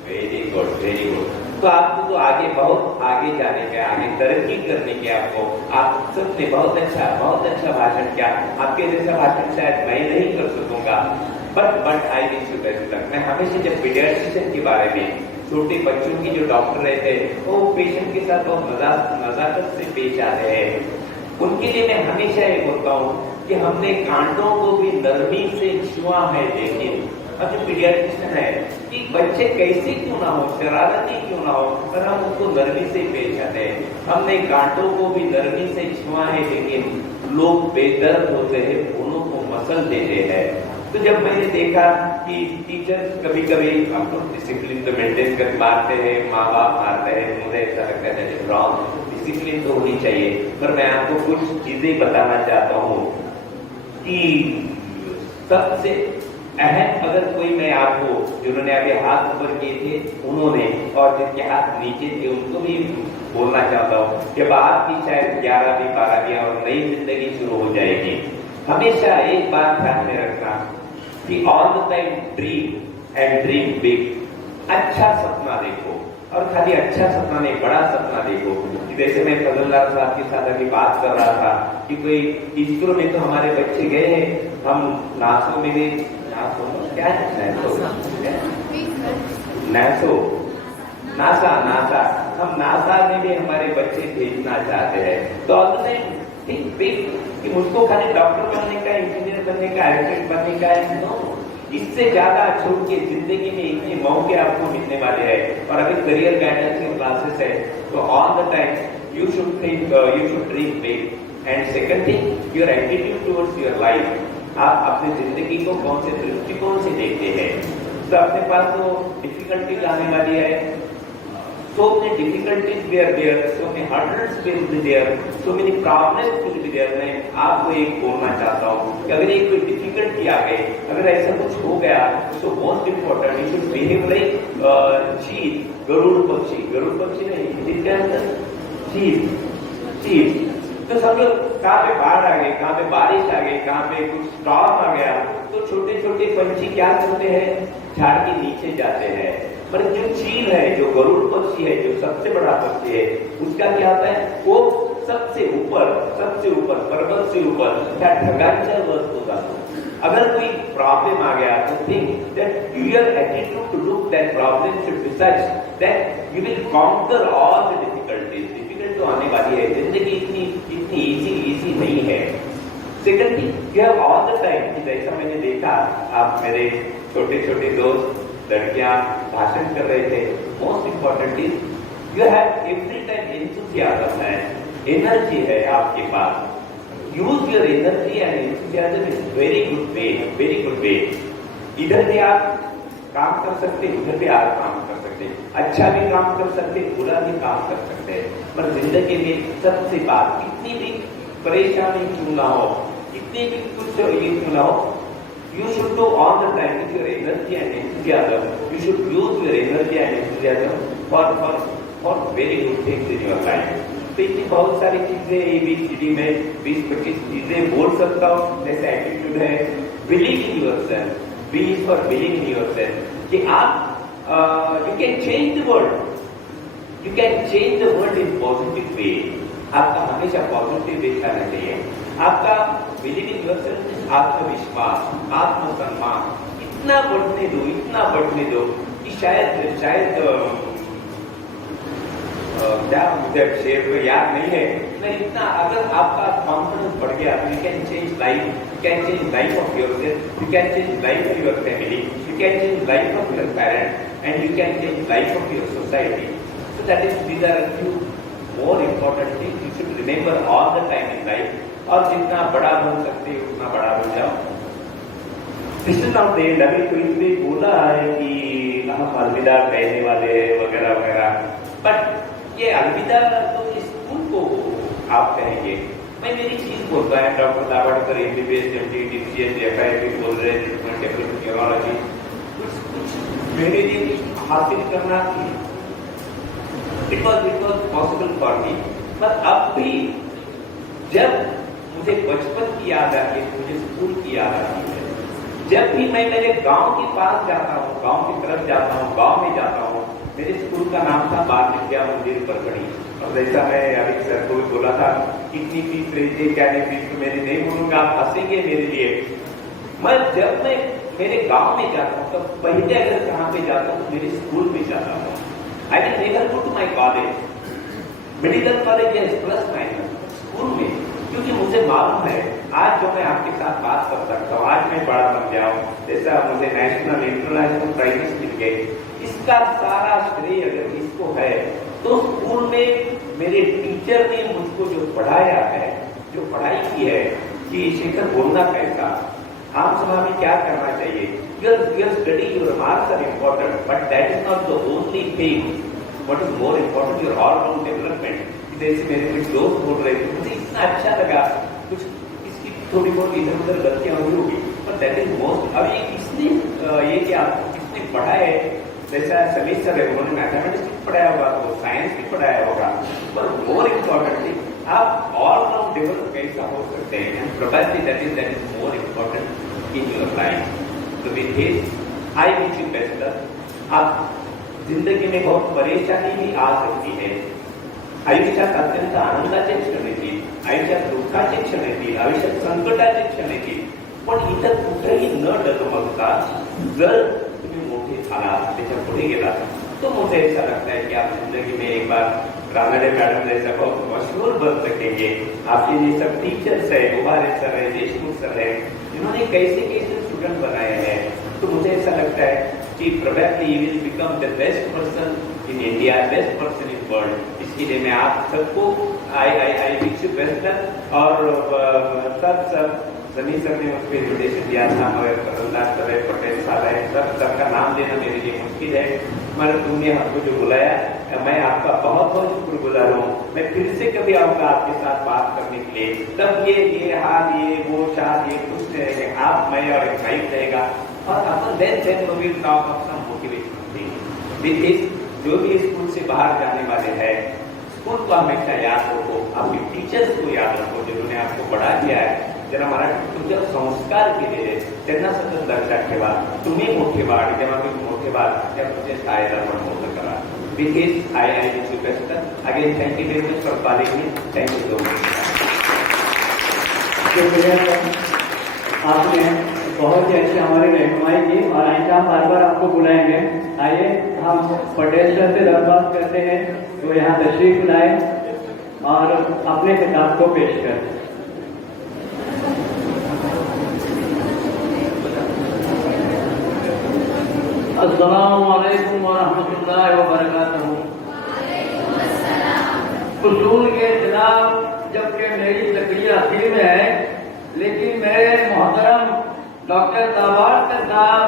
very good, very good. तो आपको तो आगे बहुत आगे जाने का, आगे तरक्की करने के, आपको आप सबने बहुत अच्छा भाषण किया। आपके जैसा भाषण शायद मैं नहीं कर सकूंगा, but I wish you best luck. मैं हमेशा जब पीडियाट्रिशियन के बारे में, छोटे बच्चों की जो डॉक्टर रहते हैं वो पेशेंट के साथ बहुत नजाकत से पेश आते हैं, उनके लिए मैं हमेशा ये बोलता हूँ कि हमने कांटों को भी नरमी से छुआ है। लेकिन अब जो पीडियाट्रिशियन है कि बच्चे कैसे क्यों ना हो, शरारती क्यों ना हो, पर हम उनको नरमी से पेश आते हैं। हमने कांटों को भी नरमी से छुआ है, लेकिन लोग बेदर्द होते हैं, उन्हों को मसल देते हैं। तो जब मैंने देखा कि टीचर्स कभी कभी आपको डिसिप्लिन तो मेंटेन कर मारते हैं, माँ बाप मारते हैं, मुझे ऐसा लगता है दैट इज रॉन्ग। डिसिप्लिन तो होनी चाहिए, पर मैं आपको कुछ चीजें बताना चाहता हूँ कि सबसे अहम, अगर कोई मैं आपको, जिन्होंने अभी हाथ ऊपर किए थे उन्होंने, और जिनके हाथ नीचे थे उनको भी बोलना चाहता हूँ, जब आपकी शायद 11वीं 12वीं और नई जिंदगी शुरू हो जाएगी, हमेशा एक बात ध्यान में रखना कि all the time dream and dream big. अच्छा सपना देखो, और खाली अच्छा सपना नहीं, बड़ा सपना देखो। कि जैसे मैं फजलुल्लाह साहब के साथ अभी बात कर रहा था कि कोई इसरो में तो हमारे बच्चे गए हैं, हम नासो में भी, नासो क्या है, नासा, हम नासा में भी हमारे बच्चे भेजना चाहते हैं। तो all the time think big, कि मुझको खाली डॉक्टर बनने का, इंजीनियर बनने का, आर्किटेक्ट बनने का है, नो। इससे ज्यादा छोड़ के जिंदगी में इतने मौके आपको मिलने वाले हैं। और अभी करियर गाइडेंस के क्लासेस है, तो all the time you should think, you should dream big. And second thing, your attitude towards your life. आप अपनी जिंदगी को कौन से दृष्टिकोण से देखते हैं? तो अपने पास तो डिफिकल्टीज आने वाली है, so many difficulties were there, so many hurdles will be there, so many problems will be there। मैं आपको एक बोलना चाहता हूँ कि अगर एक कोई डिफिकल्टी आ गई, अगर ऐसा कुछ हो गया, तो most important you should behave like चील, गरुड़ पक्षी नहीं, हिंदी के अंदर चील। तो सब लोग कहाँ पे बाढ़ आ गई, कहाँ पे बारिश आ गई, कहाँ पे कुछ स्टॉर्म आ गया, तो छोटे छोटे पंछी क्या करते हैं, झाड़ के नीचे जाते हैं। पर जो चील है, जो गरुड़ पक्षी है, जो सबसे बड़ा पक्षी है, उसका क्या होता है, वो सबसे ऊपर पर्वत से ऊपर क्या ढगांचल वस्तु का। अगर कोई प्रॉब्लम आ गया तो think that your attitude to look that problem should be such that you will conquer all the difficulties. Difficult तो आने वाली है, जिंदगी इतनी इजी नहीं है। Second thing, you have all the time, जैसा मैंने देखा आप मेरे छोटे छोटे दोस्त लड़कियां भाषण कर रहे थे, most important is you have every time enthusiasm है, एनर्जी है आपके पास। Use your energy and enthusiasm is very good way. इधर भी आप काम कर सकते, उधर भी आप काम कर सकते, अच्छा भी काम कर सकते, बुरा भी काम कर सकते हैं। पर जिंदगी में सबसे बात, कितनी भी परेशानी क्यों ना हो, कितनी भी कुछ ये क्यों ना हो, you should do all the time with your energy and enthusiasm. You should use your energy and enthusiasm for very good things in your life. तो इतनी बहुत सारी चीजें ABCD में 20-25 चीजें बोल सकता हूँ। जैसे एटीट्यूड है, believe in yourself, B is for believe in yourself, कि आप you can change the world, you can change the world in positive way। आपका हमेशा पॉजिटिव वे आना चाहिए। आपका बिलीव इन योरसेल्फ, आत्मविश्वास, आत्मसम्मान, इतना बढ़ने दो कि शायद क्या मुझे शेर को याद नहीं है, मैं इतना अगर आपका कॉन्फिडेंस बढ़ गया, you can change life, you can change life of yourself, you can change life of your family, you can change life of your parents and you can change life of your society. So that is, these are a few more important things you should remember all the time in life. और जितना बड़ा बन सकते हो उतना बड़ा बन जाओ. कृष्णनाथ देव अभी कोई भी बोला है कि हम अलविदा कहने वाले वगैरह वगैरह, बट ये अलविदा तो इस स्कूल को आप कहेंगे. मैं मेरी चीज बोलता है, doctor दावड़कर MBBS MD DCS FIP बोल रहे ट्रीटमेंट न्यूरोलॉजी, कुछ मेरे लिए हासिल करना थी. It was possible for me. पर अब भी जब मुझे बचपन की याद आती है, मुझे स्कूल की याद आती है, जब भी मैं मेरे गांव के पास जाता हूँ, गांव की तरफ जाता हूँ, गांव में जाता हूँ. मेरे स्कूल का नाम था बाल विद्या मंदिर परगड़ी. और जैसा मैं अभी सर को भी बोला था, कितनी फीस रही थी क्या नहीं फीस, तो मैंने नहीं बोलूंगा, आप हंसेंगे मेरे लिए. मैं जब मैं मेरे गांव में जाता हूँ, तो पहले अगर कहाँ पे जाता हूँ, मेरे स्कूल में जाता हूँ. I will never go to my college, medical college yes plus minus, school में, क्योंकि मुझे मालूम है आज जो मैं आपके साथ बात कर सकता हूँ, आज मैं बड़ा बन गया हूँ, जैसा मुझे नेशनल इंटरनेशनल प्राइजेस मिल गए, इसका सारा श्रेय अगर इसको है तो स्कूल में मेरे टीचर ने मुझको जो पढ़ाया है, जो पढ़ाई की है कि शेखर बोलना कैसा, आम सभा में क्या करना चाहिए. Your study, your marks are important, but that is not the only thing. What is more important, your all-round development. जैसे मेरे कुछ दोस्त बोल रहे थे, मुझे इतना अच्छा लगा, कुछ इसकी थोड़ी बहुत इधर उधर गलतियां हुई होगी, पर दैट इज मोस्ट. अब ये किसने ये क्या किसने पढ़ा है, जैसा समीर सर है, उन्होंने मैथमेटिक्स भी पढ़ाया होगा, तो साइंस भी पढ़ाया होगा, पर मोर इम्पोर्टेंटली आप ऑल-राउंड डेवलप कैसा हो सकते हैं. Probably that is more important in your life. तो with this I wish you best luck. आप जिंदगी में बहुत परेशानी भी आ सकती है, आयुष्यात अत्यंत आनंदाचे क्षण येतील, आयुष्यात दुःखाचे क्षण येतील, आयुष्यात संकटाचे क्षण येतील, पण इतर कुठेही न डगमगता जर तुम्ही मोठे झालात, त्याच्या पुढे गेलात, तो मुझे ऐसा लगता है कि आप जिंदगी में एक बार रानडे मैडम जैसा बहुत मशहूर बन सकेंगे. आपके ये सब टीचर्स है, उबारे सर है, देशमुख सर है, इन्होंने कैसे कैसे स्टूडेंट बनाए हैं, तो मुझे ऐसा लगता है कि probably you will become the best person in India, best person in world. इसके लिए मैं आप सबको आई विश यू बेस्ट लक. और सब सनी सर ने उस पर निर्देशन दिया था, मगर कमलदास सर, पटेल साहब है, सबका नाम लेना मेरे लिए मुश्किल है, मगर तुमने हमको जो बुलाया, मैं आपका बहुत बहुत शुक्रगुजार हूँ. मैं फिर से कभी आऊंगा आपके साथ बात करने के लिए, तब ये हाथ ये वो शायद ये कुछ रहेंगे, आप मैं और एक भाई रहेगा, और अपन then we will talk of some motivational thing. With this, जो भी स्कूल से बाहर जाने वाले हैं, स्कूल को हमेशा याद रखो, आपके टीचर्स को याद रखो जिन्होंने आपको पढ़ा दिया है. जरा मराठी तुमच्या संस्कार केलेले त्यांना सतत लक्षात ठेवा. तुम्ही मोठे व्हा, जेव्हा तुम्ही मोठे व्हा त्या तुमच्या शाळेला पण मोठं करा. With this I wish you best. Again thank you very much for calling me. Thank you so much. शुक्रिया, आपने बहुत ही अच्छी हमारी रहनुमाई की और आइंदा हम बार बार आपको बुलाएंगे. आइए हम पटेल सर से दरख्वास्त करते हैं वो यहाँ तशरीफ लाए और अपने किताब को पेश करें. अस्सलामु अलैकुम व रहमतुल्लाहि व बरकातहू. उसूल के खिलाफ जबकि मेरी तकरीर आखिर में है, लेकिन मेरे मोहतरम डॉक्टर दावड़कर साहब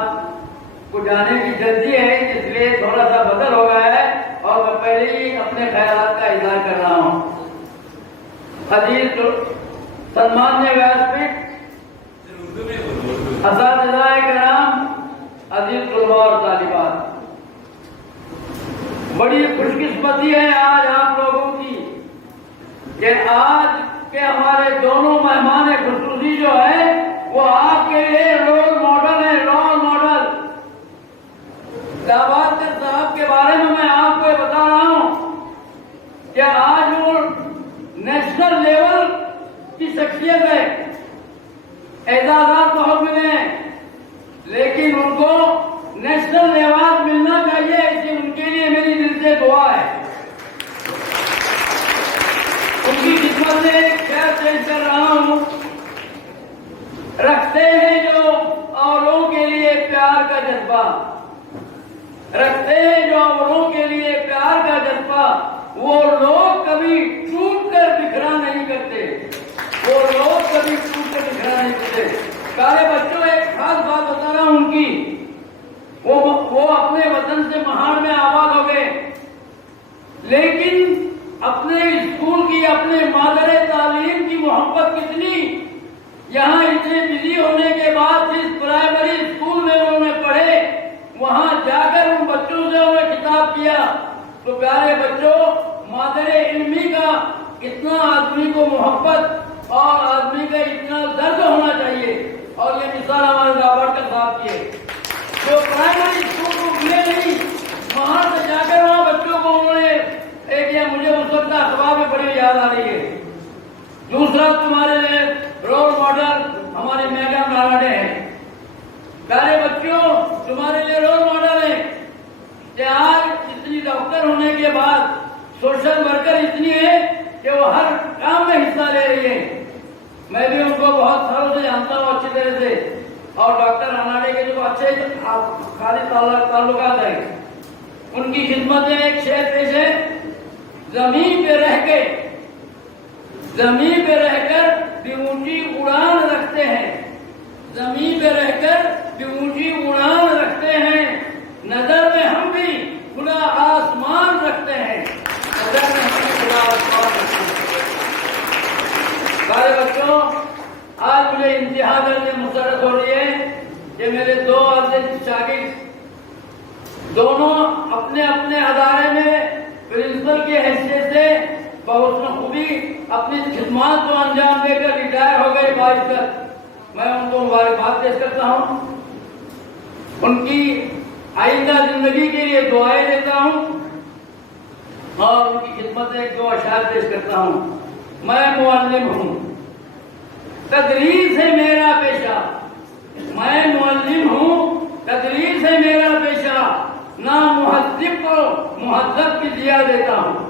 को जाने की जल्दी है, इसलिए थोड़ा सा बदल हो गया है और मैं पहले ही अपने ख्यालात का इजहार कर रहा हूँ. अजीज सम्मान्य व्यासपीठ, असातिज़ाए किराम, अजीज तलबा और तालिबात, बड़ी खुशकिस्मती है आज आप लोगों की कि आज के हमारे दोनों मेहमान खुसूसी जो है वो आपके लिए रोल मॉडल है. रोल मॉडल दावड़कर साहब के बारे में मैं आपको बता रहा हूं कि आज वो नेशनल लेवल की शख्सियत है. एजाजात बहुत मिले हैं, लेकिन उनको नेशनल अवार्ड मिलना चाहिए, इसलिए उनके लिए मेरी दिल से दुआ है। उनकी खिदमत में एक शेर पेश कर रहा हूं। रखते हैं जो औरों के लिए प्यार का जज्बा, रखते हैं जो औरों के लिए प्यार का जज्बा, वो लोग कभी टूट कर बिखरा नहीं करते, वो लोग कभी टूट कर बिखरा नहीं करते। प्यारे बच्चों, एक खास बात बता रहा हूं उनकी। वो अपने वतन से महान में आबाद हो गए, लेकिन अपने स्कूल की, अपने मादरे तालीम की मोहब्बत कितनी। यहाँ इतने बिजी होने के बाद जिस प्राइमरी स्कूल में उन्होंने पढ़े, वहां जाकर उन बच्चों से उन्होंने खिताब किया। तो प्यारे बच्चों, मादरे इल्मी का इतना आदमी को मोहब्बत और आदमी का इतना दर्द होना चाहिए। और ये मिसाल हमारे रावड़कर साहब की है, जो प्राइमरी स्कूल को मिले नहीं, वहां से जाकर वहां बच्चों को उन्होंने एक, या मुझे उस वक्त अखबार में बड़ी याद आ रही है। दूसरा तुम्हारे लिए रोल मॉडल हमारे मैडम नारायण है। प्यारे बच्चों, तुम्हारे लिए रोल मॉडल है कि आज इतनी डॉक्टर होने के बाद सोशल वर्कर इतनी है कि वो हर काम में हिस्सा ले रही है। मैं भी उनको बहुत सालों से जानता हूँ अच्छी तरह से, और डॉक्टर अनाड़े के जो अच्छे खाली ताल्लुकात है, उनकी खिदमत में एक शेर पेश है। जमीन पे रहकर भी ऊंची उड़ान रखते हैं, जमीन पे रहकर भी ऊंची उड़ान रखते हैं, नजर में हम भी खुला आसमान रखते हैं, नजर में हम भी खुला आसमान रखते हैं। सारे बच्चों, आज मुझे इंतहा करने मुसरत हो रही है कि मेरे दो अजीज शागिर्द दोनों अपने अपने अदारे में प्रिंसिपल की हैसियत से बहुत खूबी अपनी खिदमत को अंजाम देकर रिटायर हो गए 22 तक। मैं उनको मुबारकबाद पेश करता हूँ, उनकी आइंदा जिंदगी के लिए दुआएं देता हूँ और उनकी खिदमत में एक दो अशार पेश करता हूँ। मैं मुअल्लिम हूँ, तदरीस है मेरा पेशा, मैं मुअल्लिम हूँ, तदरीस है मेरा पेशा, ना मुहद्दिब को मुहद्दब की दिया देता हूँ।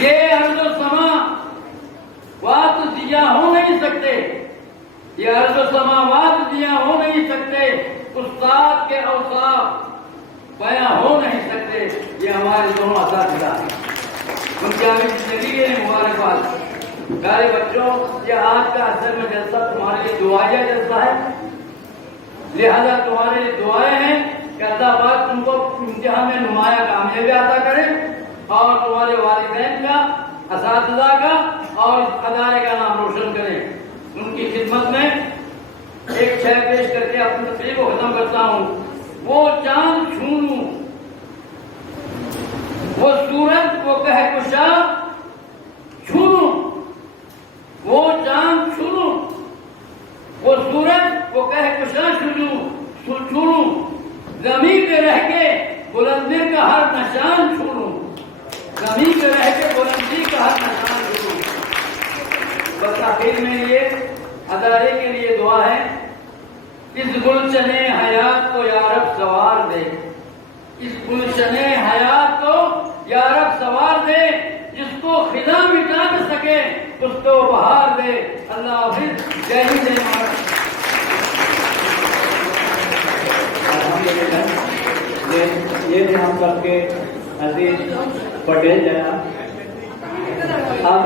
ये अर्ज़ो समा वात दिया हो नहीं सकते, ये अर्ज़ो समा वात दिया हो नहीं सकते, उस्ताद के औसाफ बयां हो नहीं सकते। ये हमारे दोनों असातिज़ा हैं, उनकी आगे जिंदगी के लिए मुबारकबाद। प्यारे बच्चों, ये आज का असल में जलसा तुम्हारे लिए दुआया जलसा है, लिहाजा तुम्हारे लिए दुआएं हैं कि अल्लाह पाक तुमको इम्तिहान में नुमाया कामयाबी अता करे और तुम्हारे वालिदैन का, असातिज़ा का और इस अदारे का नाम रोशन करें। उनकी खिदमत में एक शेर पेश करके अपनी तकरीर को खत्म करता हूँ। वो चांद छू लूं, वो सूरज को कहकुशा छू लूं, वो चांद छू लूं, वो सूरज को कहकुशा छू लूं, जमीन पे रह के बुलंदी का हर निशान छू लूं, जमीन पे रह के बुलंदी का हर निशान छू लूं। बस आखिर में ये अदारे के लिए दुआ है, इस गुलशने हयात को या रब सवार दे, इस गुलशने हयात को या रब सवार दे, जिसको खिदा मिटा न सके उसको बहार दे। अल्लाह हाफिज, जय हिंद, जय भारत। ये थे हम सबके अजीज पटेल जनाब। अब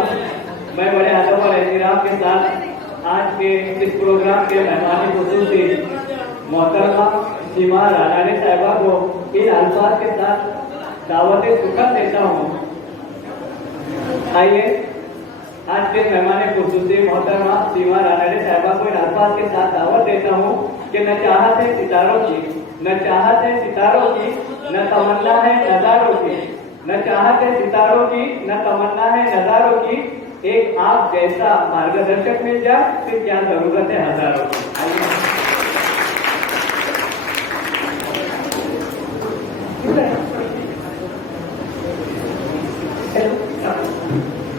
मैं बड़े अदब और एहतराम के साथ आज के इस प्रोग्राम के मेहमान खुसूसी मोहतरमा सीमा रानानी साहिबा को इन अल्फाज के साथ दावत सुखद देता हूँ। आइए आज के मेहमान खुसूसी मोहतरमा सीमा रानानी साहिबा को इन अल्फाज के साथ दावत देता हूँ कि न चाहत है सितारों की, न चाहत है सितारों की, न तमन्ना है नजारों की, न चाहत है सितारों की, न तमन्ना है नजारों की, एक आप जैसा मार्गदर्शक मिल जाए फिर क्या जरूरत है हजारों की।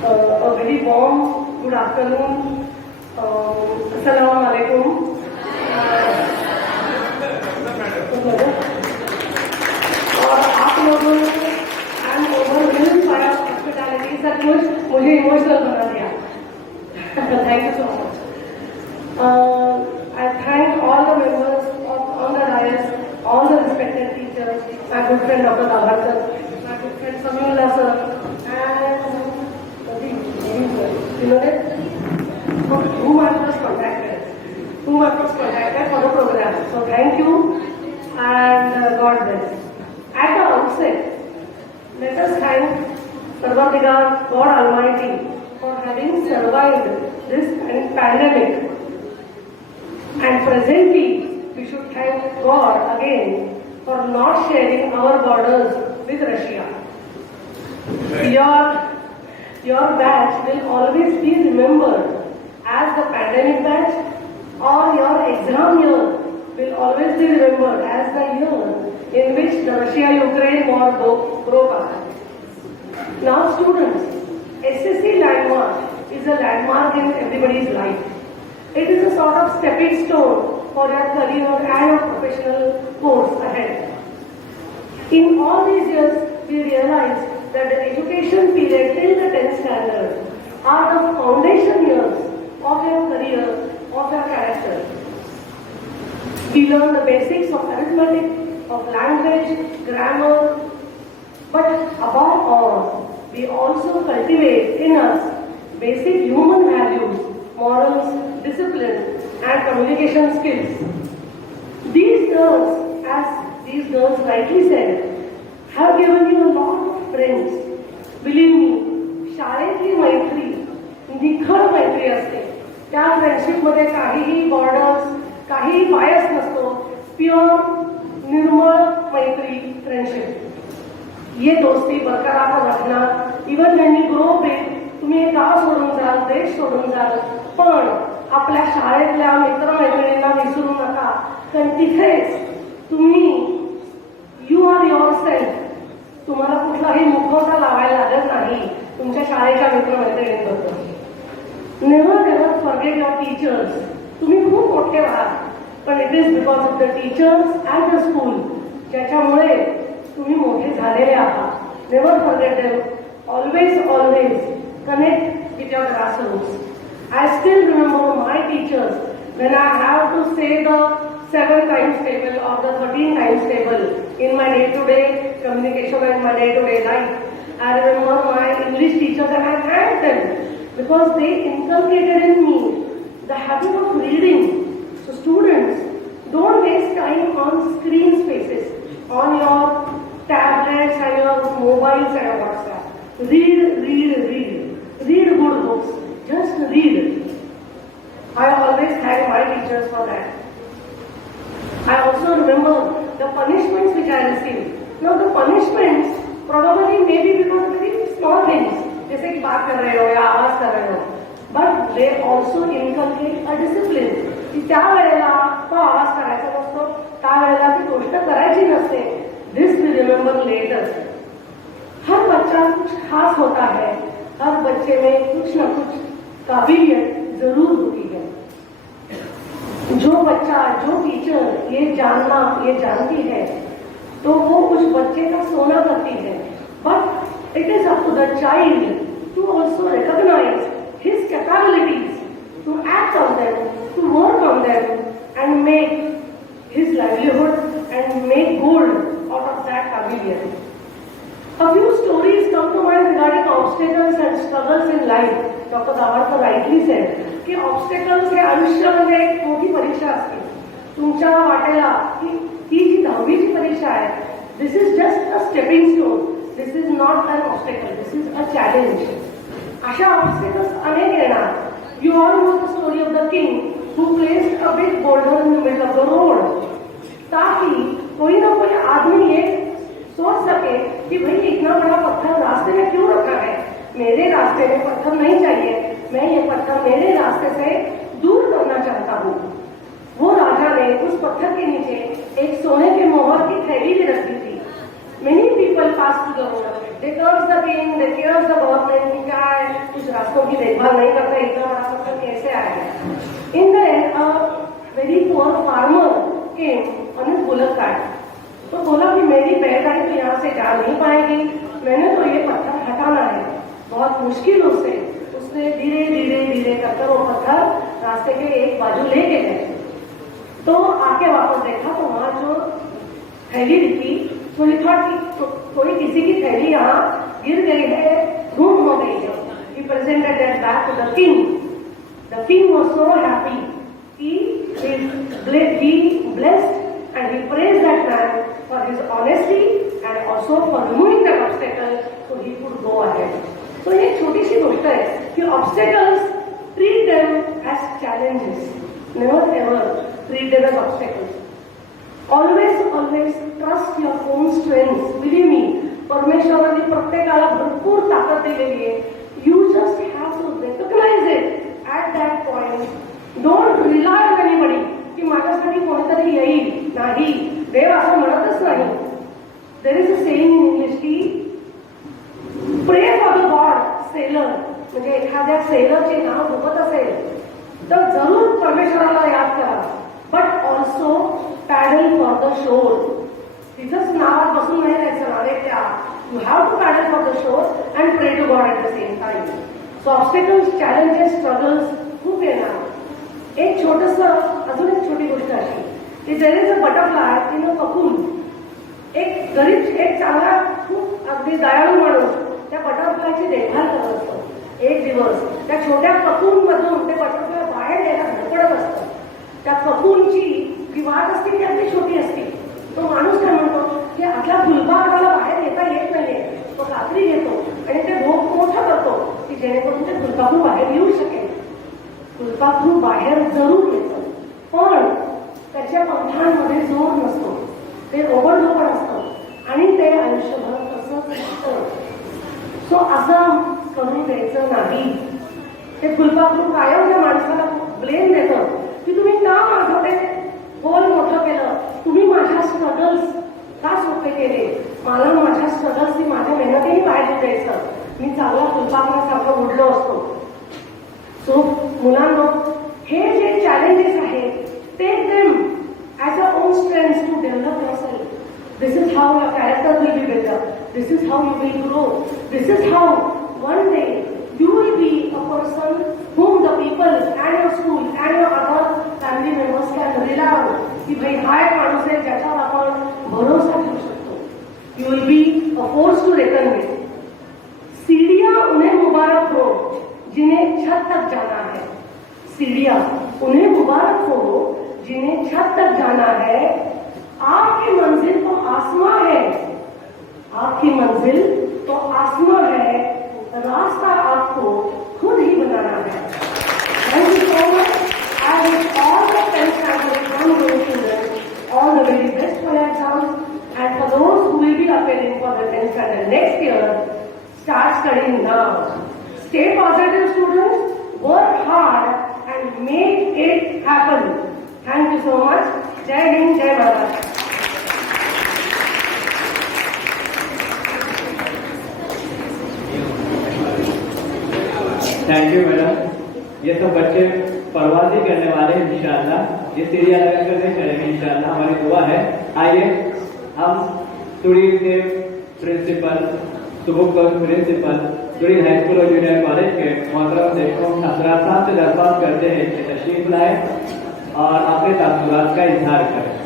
A very warm good afternoon respected teachers, my good friend Dr. Davarkar, my good friend Samila sir, and whom I first contacted for the program. So thank you and God bless. At the outset, let us thank Sarvadigar, God Almighty, for having survived this pandemic. And presently, we should thank God again for not sharing our borders with Russia. Your batch will always be remembered as the pandemic batch, or your exam year will always be remembered as the year in which the Russia-Ukraine war broke out. Now students, SSC landmark is a landmark in everybody's life. It is a sort of stepping stone for your career and your professional course ahead. In all these years, we realized that the education period till the 10th standard are the foundation years of your career, of your character. We learn the basics of arithmetic, of language, grammar, but above all, we also cultivate in us basic human values, morals, discipline, and communication skills. These girls, as these girls rightly said, have given you a lot of friends. Believe me, शाळेतली मैत्री निखळ मैत्री असते. त्या फ्रेंडशिप मध्ये काहीही बॉर्डर्स, काहीही बायस नसतो. प्युअर निर्मळ मैत्री फ्रेंडशिप. ये दोस्ती बरकरार रखना. Even when you grow big, तुम्ही एक गाव सोडून जाल, देश सोडून जाल, पण आपल्या शाळेतल्या मित्रमैत्रिणींना विसरू नका. कारण तिथेच तुम्ही यू आर युअर सेल्फ. तुम्हाला कुठलाही मुखवटा लावायला लागत नाही तुमच्या शाळेच्या मित्रमैत्रिणींबद्दल. Never ever forget your teachers. तुम्ही खूप मोठे व्हाल, पण it is because of the teachers and the school ज्याच्यामुळे तुम्ही मोठे झालेले आहात. Never forget them. Always connect with your grassroots. I still remember my teachers when I have to say the 7 times table or the 13 times table in my day-to-day communication and my day-to-day life. I remember my English teachers and I thanked them because they inculcated in me the habit of reading. So students, don't waste time on screen spaces, on your tablets and your mobiles and your WhatsApp. Read. Read good books. Just read. I always thank my teachers for that. I also remember the punishments which I received. Now the punishments probably may be because of very small things. जैसे कि बात कर रहे हो या आवाज कर रहे हो. But they also inculcate a discipline. कि त्या वेळेला तो आवाज करायचा नसतो, त्या वेळेला ती गोष्ट करायची नसते. This we remember later. हर बच्चा कुछ खास होता है. हर बच्चे में कुछ न कुछ काबिलियत जरूर होती है. जो बच्चा, जो टीचर ये जानती है तो वो उस बच्चे का सोना करती है. But it is up to the child to also recognise his capabilities, to act on them, to work on them and make his livelihood and make gold out of that काबिलियत. A few stories come to mind regarding obstacles and struggles in life. Dr. Davarkar rightly said की obstacles हे आयुष्यामध्ये एक मोठी परीक्षा असते. तुमच्या वाटेला ती जी 10वीची परीक्षा आहे, this is just a stepping stone. This is not an obstacle. This is a challenge. अशा obstacles अनेक येणार. You all know the story of the king who placed a big boulder in the middle of the road. ताकि कोई ना कोई आदमी ये सोच सके कि भाई इतना बड़ा पत्थर रास्ते में क्यों रखा है. मेरे रास्ते में पत्थर नहीं चाहिए. मैं ये पत्थर मेरे रास्ते से दूर करना चाहता हूँ. वो राजा ने उस पत्थर के नीचे एक सोने के मोहर की थैली भी रखी थी. Many people pass through the road. They curse the king, they curse the government. कि क्या है, कुछ रास्तों की देखभाल नहीं करता, इतना बड़ा पत्थर कैसे आया. In the end, a very poor farmer came on his bullock cart. तो बोला कि मेरी बैलगाड़ी तो यहाँ से जा नहीं पाएगी, मैंने तो ये पत्थर हटाना है. बहुत मुश्किलों से उसने धीरे कर वो पत्थर रास्ते के एक बाजू लेके गए. तो आके वापस देखा तो वहां जो थैली दिखी, so he thought कि कोई किसी की थैली यहाँ गिर गई है, गुम हो गई है. He presented that back to the king. The king was so happy. He blessed and he praised that man for his honesty and also for removing that obstacle so he could go ahead. So ये छोटी सी गोष्ट है कि obstacles, treat them as challenges. Never ever treat them as obstacles. Always trust your own strengths. Believe me, परमेश्वराने प्रत्येकाला भरपूर ताकद दिलेली आहे. You just have to recognize it at that point. Don't rely on anybody की माझ्यासाठी कोणीतरी येईल. नाही, देव असं म्हणतच नाही. There is a saying in English की pray for the God sailor. म्हणजे एखाद्या सेलरचे नाव डुबत असेल तर जरूर परमेश्वराला याद करा. But also paddle for the shore. तिथंच नावात बसून नाही राहायचं नावेच्या. You have to paddle for the shore and pray to God at the same time. So obstacles, challenges, struggles खूप येणार. एक छोटंसं अजून एक छोटी गोष्ट अशी की there is a butterfly in a cocoon. एक गरीब, एक चांगला, खूप अगदी दयाळू माणूस त्या बटरफ्लायची देखभाल करत असतो. एक दिवस त्या छोट्या ककून मधून ते बटरफ्लाय बाहेर यायला धडपडत असतं. त्या ककूनची जी वाट असते ती अगदी छोटी असते. तो माणूस काय म्हणतो की आपल्या फुलपाखराला बाहेर येता येत नाहीये. तो कात्री घेतो आणि ते भोग मोठं करतो की जेणेकरून ते फुलपाखरू बाहेर येऊ शकेल. फुलपाखरू बाहेर जरूर येतं पण त्याच्या पंखांमध्ये जोर नसतो. ते ओबडधोबड असतं आणि ते आयुष्यभर तसंच असतं. सो असं करून द्यायचं नाही. ते फुलपाखरू कायम त्या माणसाला ब्लेम देतं की तुम्ही का माझं ते गोल मोठं केलं, तुम्ही माझ्या स्ट्रगल्स का सोपे केले, मला माझ्या स्ट्रगल्सनी माझ्या मेहनतीने पाहिजे द्यायचं. मी चांगला फुलपाखरासारखं उडलो असतो. सो मुलांनो, हे जे चॅलेंजेस आहेत take them as a own strength to develop yourself. This is how your character will be better. This is how you will grow. This is how one day you will be a person whom the people and your school and your other family members can rely on. की भाई हा एक माणूस आहे ज्याच्यावर आपण भरोसा ठेवू शकतो. You will be a force to reckon with. सीढ़ियां उन्हें मुबारक हो जिन्हें छत तक जाना है. सीढ़ियां उन्हें मुबारक हो जिन्हें छत तक जाना है. आपकी मंजिल तो आसमां है. आपकी मंजिल तो आसमां है. रास्ता आपको खुद ही बनाना है. Thank you so much. I wish all the 10th standard non-going children all the very best for your exams, and for those who will be appearing for the 10th standard next year, start studying now. Stay positive, students. Work hard and make it happen. Thank you so much. Jai Hind, Jai Bharat. Thank you madam. ये सब बच्चे परवाज़ी करने वाले हैं इंशाअल्लाह. ये सीढ़ियाँ लगा करके चलेंगे इंशाअल्लाह. हमारी दुआ है. आइए हम तुड़ी के प्रिंसिपल, सुबुक प्रिंसिपल, तुड़ी हाई स्कूल और जूनियर कॉलेज के मोहतरम देखो हजरात साहब से दरख्वास्त करते हैं कि तशरीफ लाए और अपने तासुरात का इजहार करें.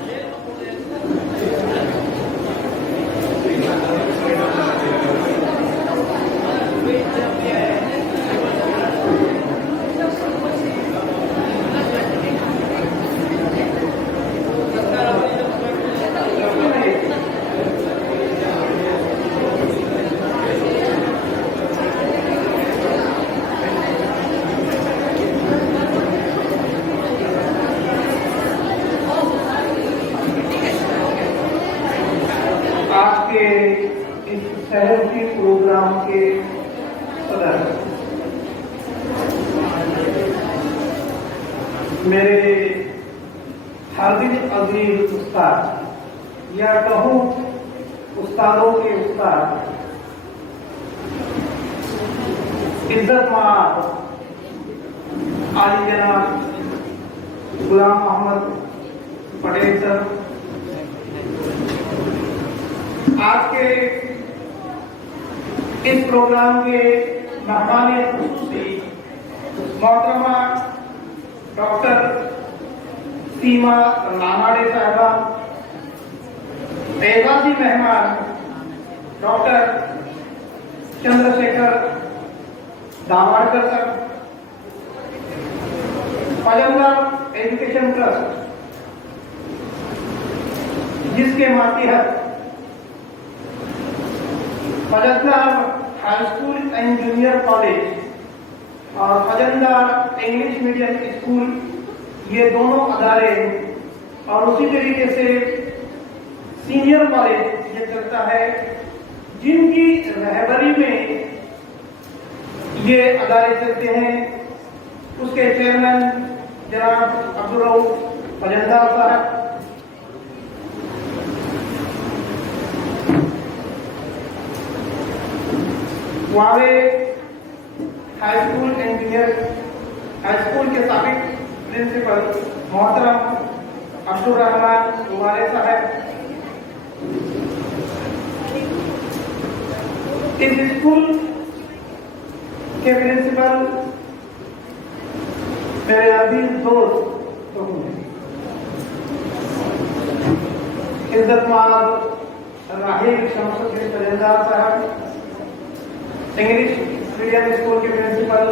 प्रोग्राम के सदर मेरे हार्दिक अजीज उस्ताद या कहूँ उस्तादों के उस्ताद इज्जतमान आली जनाब गुलाम मोहम्मद पटेल सर, आज के इस प्रोग्राम के मेहमान खुसूसी मोहतरमा डॉक्टर सीमा नानाडे साहबा, एजाजी मेहमान doctor Chandrashekhar Dawadkar sir, Fazaldar education trust जिसके मातहत Fazaldar high school and junior college और फजलदार इंग्लिश मीडियम स्कूल, ये दोनों अदारे, और उसी तरीके से सीनियर कॉलेज ये चलता है, जिनकी रहबरी में ये अदारे चलते हैं। उसके चेयरमैन जनाब अब्दुल रऊफ फजलदार साहब, वावे high school and junior high school के साबिक प्रिंसिपल मोहतरम अब्दुल रहमान उमारे साहब, इस स्कूल के प्रिंसिपल मेरे अजीज दोस्त इज्जतमाब राहिल शमसुद्दीन फजलदार साहब, इंग्लिश मीडियम स्कूल के प्रिंसिपल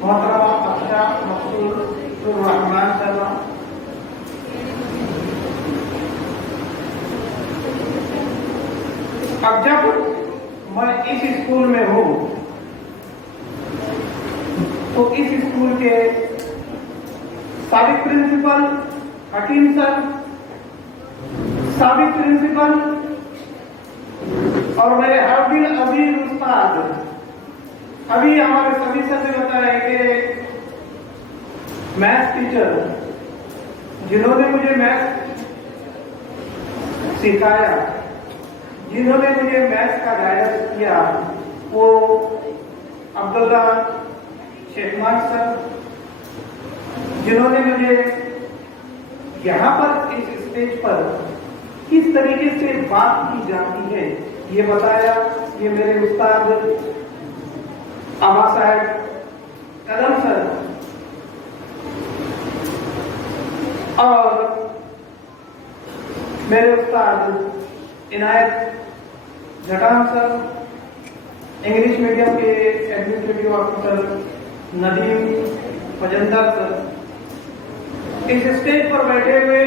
मोहतरमा अफशा मकसूद रहमान शर्मा, अब जब मैं इस स्कूल में हूं तो इस स्कूल के साबिक प्रिंसिपल हकीम सर, साबिक प्रिंसिपल और मेरे हरदिल अजीज उस्ताद, अभी हमारे सभी सर ने बताया कि मैथ्स टीचर जिन्होंने मुझे मैथ्स सिखाया, जिन्होंने मुझे मैथ्स का गाइडेंस किया, वो अब्दुल्ला शेखमान सर, जिन्होंने मुझे यहाँ पर इस स्टेज पर किस तरीके से बात की जाती है ये बताया। ये मेरे उस्ताद आमा साहब कदम सर और मेरे उस्ताद Inayat Jatan sir, English medium के administrative officer Nadeem Fazaldar sir, इस स्टेज पर बैठे हुए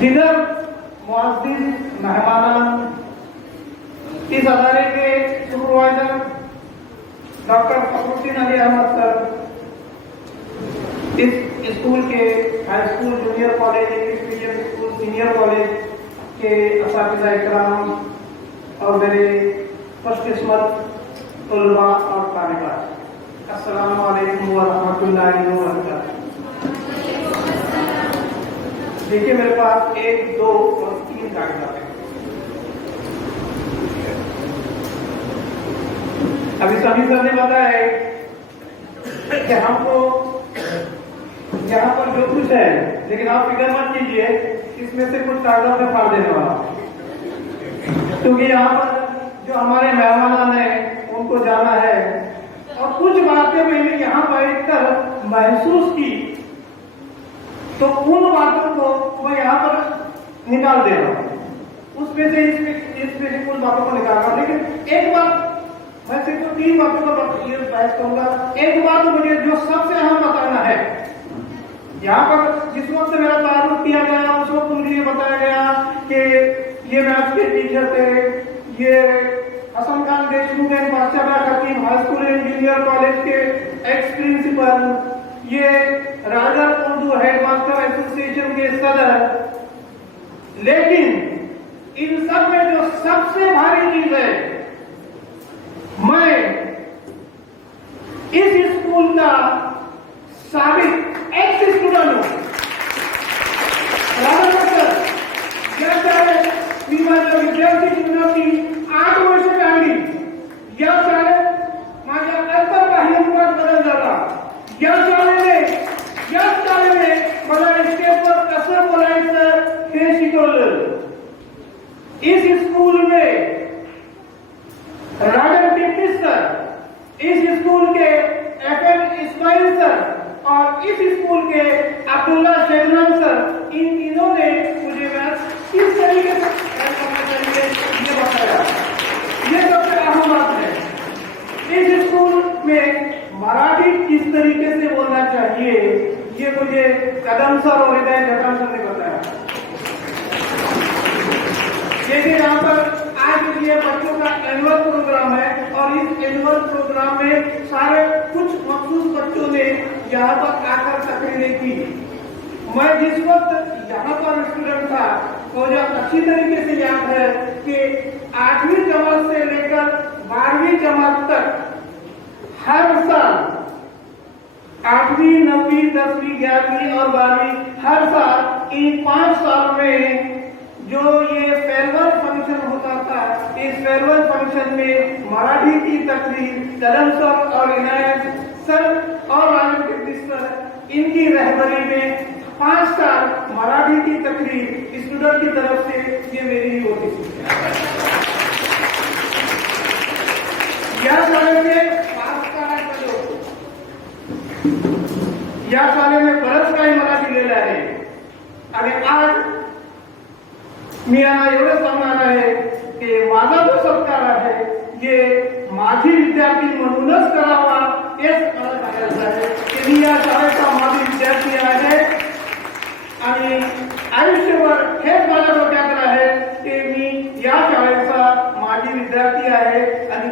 दीगर मुअज़्ज़िज़ मेहमानान, इस अदारे के supervisor doctor Fakhruddin Ali Ahmed sir, इस स्कूल के high school junior college, English medium school senior college के असातिज़ा इकराम और मेरे खुशकिस्मत तलबा और तालिबात, अस्सलामु अलैकुम व रहमतुल्लाहि व बरकातहू। देखिए मेरे पास 1, 2 और 3 कागजात हैं। अभी सभी सर ने बताया है कि हमको यहाँ पर जो कुछ है, लेकिन आप फिक्र मत कीजिए, इसमें से कुछ कागजात में फाड़ देने वाला, क्योंकि यहाँ पर जो हमारे मेहमान हैं उनको जाना है और कुछ बातें मैंने यहाँ बैठकर महसूस की, तो उन बातों को मैं यहाँ पर निकाल दे रहा हूँ। उसमें से इसमें से कुछ बातों को निकाल रहा हूँ, लेकिन एक बात मैं सिर्फ 3 बातों पर ये बहस करूंगा। एक बात मुझे जो सबसे अहम बताना है, यहाँ पर जिस वक्त मेरा तारुफ किया गया उस वक्त मुझे ये बताया गया कि ये मैथ्स के टीचर थे, ये Hasan Khan Deshmukh and Badshah Hakim high school and junior college के एक्स प्रिंसिपल, ये राजा उर्दू हेडमास्टर एसोसिएशन के सदर। लेकिन इन सब में जो सबसे भारी चीज है, मैं इस स्कूल का साबिक एक्स स्टूडेंट हूं। या चाहे विद्यार्थी जीवनाची 8 वर्ष काढली, या चाहे माझ्या अंतर्बाह्यत्वात बदल झाला, या शाळेने मला स्टेजवर कसं बोलायचं हे शिकवलं। इस स्कूल में राजन टिप्पी सर, इस स्कूल के FM इस्माइल सर और इस स्कूल के अब्दुल्ला शेखनान सर, इन्होंने मुझे मैथ किस तरीके से करना चाहिए ये बताया। ये सबसे अहम बात है। इस स्कूल में मराठी किस तरीके से बोलना चाहिए ये मुझे कदम सर और हृदय जगन सर ने बताया। देखिए यहाँ पर आज ये बच्चों का एनुअल प्रोग्राम है और इस एनुअल प्रोग्राम में सारे कुछ मखसूस बच्चों ने यहाँ पर आकर तकरीरें की। मैं जिस वक्त यहाँ पर स्टूडेंट था मुझे अच्छी तरीके से याद है कि 8वीं जमात से लेकर 12वीं जमात तक हर साल 8वीं, 9वीं, 10वीं, 11वीं और 12वीं हर साल इन 5 साल में जो ये फेयरवेल फंक्शन होता था, इस फेयरवेल फंक्शन में मराठी की तकरीर कदम सर और इनायत सर और आनंद कीर्ति सर इनकी रहबरी में 5 साल मराठी की तकरीर स्टूडेंट की तरफ से ये मेरी ही होती थी। या शाळेने बरंच काही मराठी लिहिलं आहे आणि आज मी यांना एवढं सांगणार आहे की माझा जो सत्कार आहे ये माझी विद्यार्थी म्हणूनच करावा, हेच मला सांगायचं आहे की मी या शाळेचा माझी विद्यार्थी आहे आणि आयुष्यभर हेच माझ्या डोक्यात आहे की मी या शाळेचा माझी विद्यार्थी आहे आणि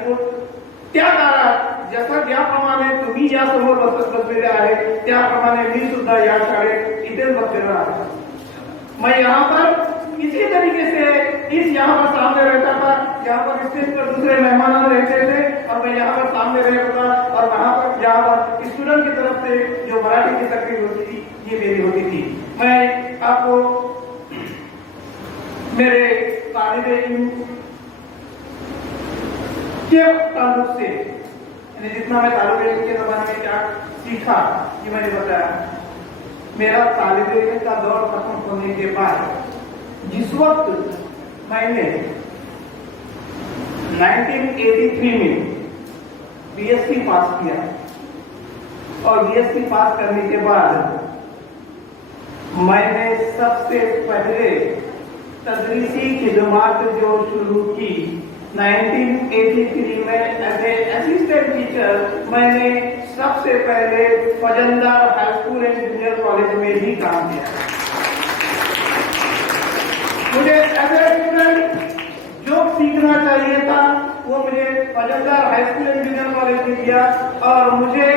त्या काळात जसं ज्याप्रमाणे तुम्ही या समोर बसलेले आहे त्याप्रमाणे मी सुद्धा या शाळेत इथेच बसलेला आहे। मैं यहाँ पर इसी तरीके से इस यहाँ पर सामने रहता था, यहाँ पर स्टेज पर दूसरे मेहमान रहते थे और मैं यहाँ पर सामने रहता था और वहाँ पर यहाँ पर स्टूडेंट की तरफ से जो मराठी की तकरीर होती थी ये मेरी होती थी। मैं आपको मेरे तालिबे इल्म के ताल्लुक से जितना मैं तालिबे इल्म के ज़माने में क्या सीखा ये मैंने बताया। मेरा तालिबे इल्म का दौर खत्म होने के बाद जिस वक्त मैंने 1983 में बीएससी पास किया और बीएससी पास करने के बाद मैंने सबसे पहले तदरीसी खिदमात जो शुरू की 1983 में एज ए असिस्टेंट टीचर मैंने सबसे पहले Fazandar high school and junior college में ही काम किया। मुझे एज ए स्टूडेंट जो सीखना चाहिए था वो मुझे Fazandar high school and junior college में किया और मुझे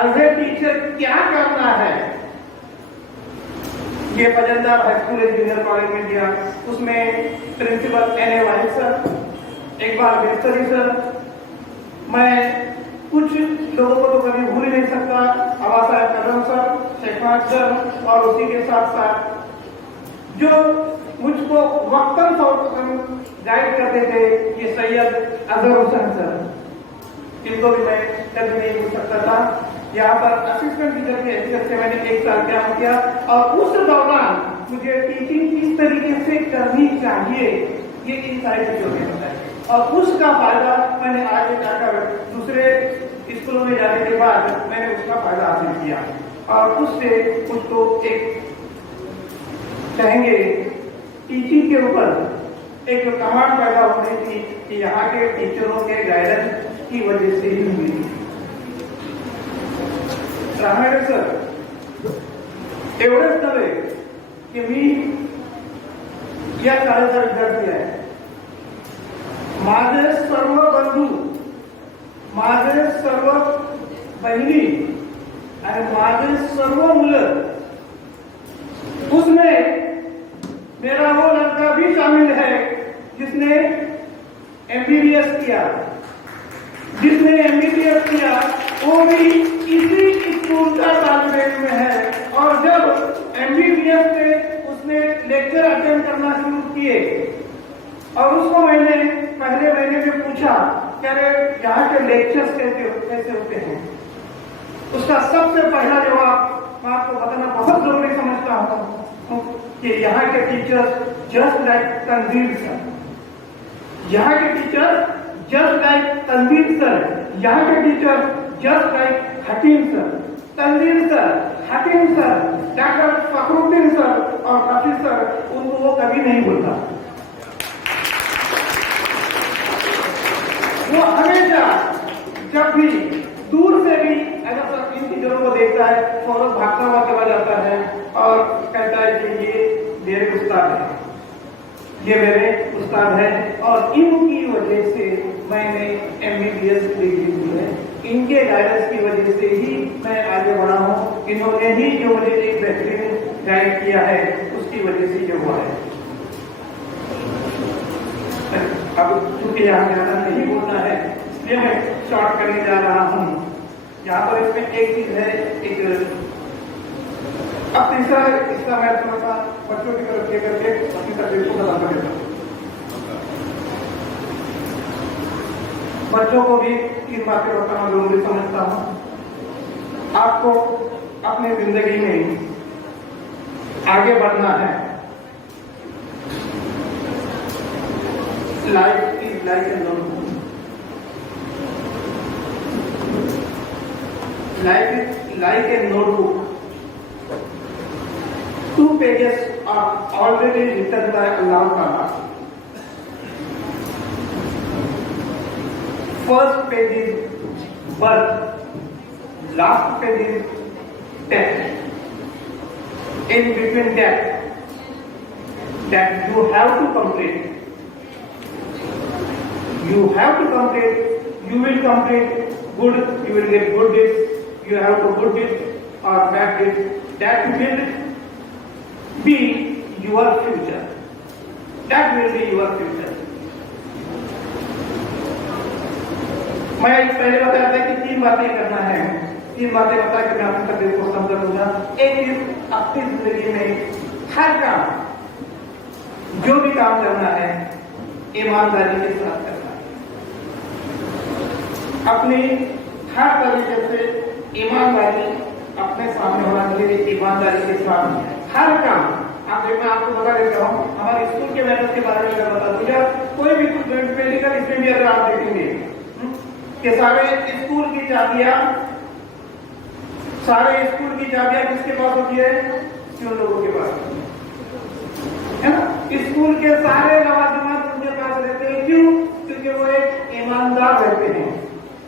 एज ए टीचर क्या करना है ये Fazandar high school and junior college में दिया। उसमें principal N A. Wahid sir, Iqbal Bestari sir, मैं कुछ लोगों को तो कभी भूल ही नहीं सकता, आवाज साहब कदम सर, शेखनान सर और उसी के साथ साथ जो मुझको वक्तन फौकन गाइड करते थे ये सैयद अजहर हुसैन सर, इनको भी मैं कभी नहीं भूल सकता था। यहाँ पर असिस्टेंट टीचर की हैसियत से मैंने 1 साल काम किया और उस दौरान मुझे टीचिंग किस तरीके से करनी चाहिए ये इन सारी चीजों ने बताया और उसका फायदा मैंने आगे जाकर दूसरे स्कूलों में जाने के बाद मैंने उसका फायदा हासिल किया और उससे मुझको एक कहेंगे टीचिंग के ऊपर एक कमांड पैदा होने की कि यहाँ के टीचरों के गाइडेंस की वजह से ही हुई। रामायण सर एवढंच नव्हे की मी या शाळेचा विद्यार्थी आहे, माझे सर्व बंधू, माझे सर्व बहिणी आणि माझे सर्व मुलं, उसमें मेरा वो लड़का भी शामिल है जिसने एमबीबीएस किया, जिसने एमबीबीएस किया वो भी इसी स्कूल का तालिब इल्म है और जब एमबीबीएस में उसने लेक्चर अटेंड करना शुरू किए और उसको मैंने पहले महीने में पूछा कि अरे यहाँ के लेक्चर्स कैसे होते हैं, उसका सबसे पहला जवाब मैं आपको बताना बहुत जरूरी समझता हूँ कि यहाँ के teachers just like Tanveer sir, यहाँ के teacher just like Tanveer sir, यहाँ के teacher just like Hakeem sir, Tanzeer sir, Hakeem sir, doctor Fakhruddin sir और हाफिज सर, उनको वो कभी नहीं भूलता। वो हमेशा जब भी दूर से भी अगर इन टीचरों को देखता है फौरन भागता हुआ चला जाता है और कहता है कि ये मेरे उस्ताद है, ये मेरे उस्ताद है और इनकी वजह से मैंने MBBS डिग्री ली है, इनके गाइडेंस की वजह से ही मैं आगे बढ़ा हूँ, इन्होंने ही जो मुझे एक बेहतरीन गाइड किया है उसकी वजह से जो हुआ है। अब चूंकि यहाँ ज्यादा नहीं बोलना है इसलिए मैं शॉर्ट करने जा रहा हूँ। यहाँ पर इसमें एक चीज है, एक अब तीसरा हिस्सा मैं थोड़ा सा बच्चों की तरफ लेकर के अपनी तकलीफ को खत्म कर देता हूँ। बच्चों को भी तीन बातें बताना जरूरी समझता हूँ। आपको अपनी जिंदगी में आगे बढ़ना है। Life is like a notebook, life is like a notebook. 2 pages are already written by Allah Ta'ala. First page is birth, last page is death. In between that you have to complete. You have to complete. You will complete good. You will get good deeds. You have to good deeds or bad deeds. That will be your future. That will be your future. मैं पहले बताया था कि 3 बातें करना है। 3 बातें बता के मैं अपनी तकलीफ को समझा दूंगा। एक चीज, अपनी जिंदगी में हर काम, जो भी काम करना है ईमानदारी के साथ करना है। अपनी हर तरीके से ईमानदारी अपने सामने होना चाहिए। ईमानदारी के साथ हर काम, आप देखना, आपको बता देता हूँ, हमारे स्कूल के मैटर्स के बारे में अगर बता दूंगा, कोई भी कुछ मेडिकल इसमें भी अगर आप देखेंगे कि सारे स्कूल की चाबियां किसके पास होती है? क्यों लोगों के पास है ना? स्कूल के सारे लवाजिमात उनके पास रहते हैं। क्यों? क्योंकि वो एक ईमानदार रहते हैं।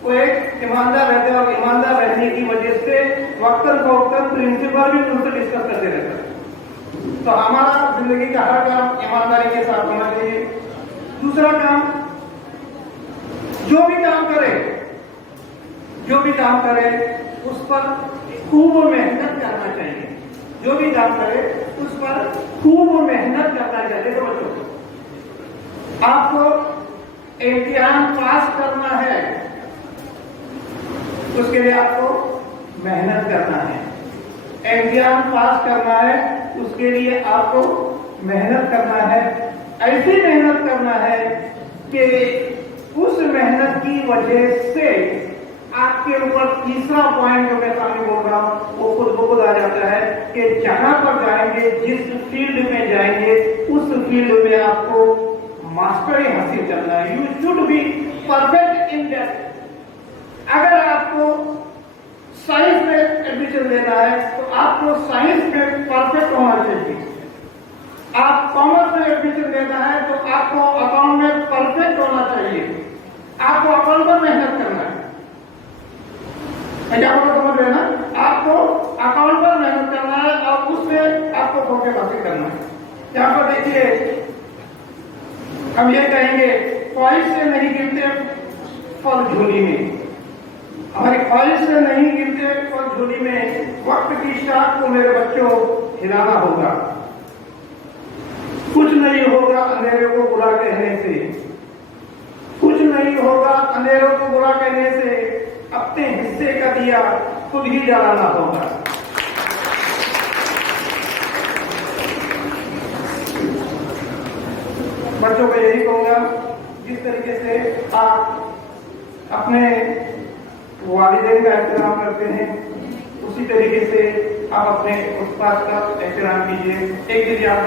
वो एक ईमानदार रहते हैं और ईमानदार रहने की वजह से वक्तन फवक्तन प्रिंसिपल भी उनसे डिस्कस करते रहते हैं। तो हमारा जिंदगी का हर काम ईमानदारी के साथ होना चाहिए। दूसरा काम, जो भी काम करे उस पर खूब मेहनत करना चाहिए। जो भी काम करे उस पर खूब मेहनत करना चाहिए। देखो बच्चों, आपको इम्तिहान पास करना है, उसके लिए आपको मेहनत करना है। इम्तिहान पास करना है, उसके लिए आपको मेहनत करना है। ऐसी मेहनत करना है कि उस मेहनत की वजह से आपके ऊपर तीसरा पॉइंट जो मैं सामने बोल रहा हूं वो खुद ब खुद आ जाता है कि जहां पर जाएंगे, जिस फील्ड में जाएंगे, उस फील्ड में आपको मास्टरी हासिल करना है। You should be perfect in that. अगर आपको साइंस में एडमिशन लेना है तो आपको साइंस में परफेक्ट होना चाहिए। आप कॉमर्स में एडमिशन लेना है तो आपको अकाउंट में परफेक्ट होना चाहिए। आपको अकाउंट पर मेहनत करना है। क्या समझ रहे ना? आपको अकाउंट पर मेहनत करना है और उसमें आपको फोकस हासिल करना है। यहाँ पर देखिए, हम ये कहेंगे, ख्वाहिश से नहीं गिरते फल झोली में। हमारी ख्वाहिश से नहीं गिरते फल झोली में। वक्त की शाख को मेरे बच्चों हिलाना होगा। कुछ नहीं होगा अंधेरे को बुरा कहने से। कुछ नहीं होगा अंधेरों को बुरा कहने से। अपने हिस्से का दिया खुद ही जलाना होगा। बच्चों को यही कहूंगा, जिस तरीके से आप अपने वालिदैन का एहतराम करते हैं उसी तरीके से आप अपने उस्ताद का एहतराम कीजिए। एक चीज याद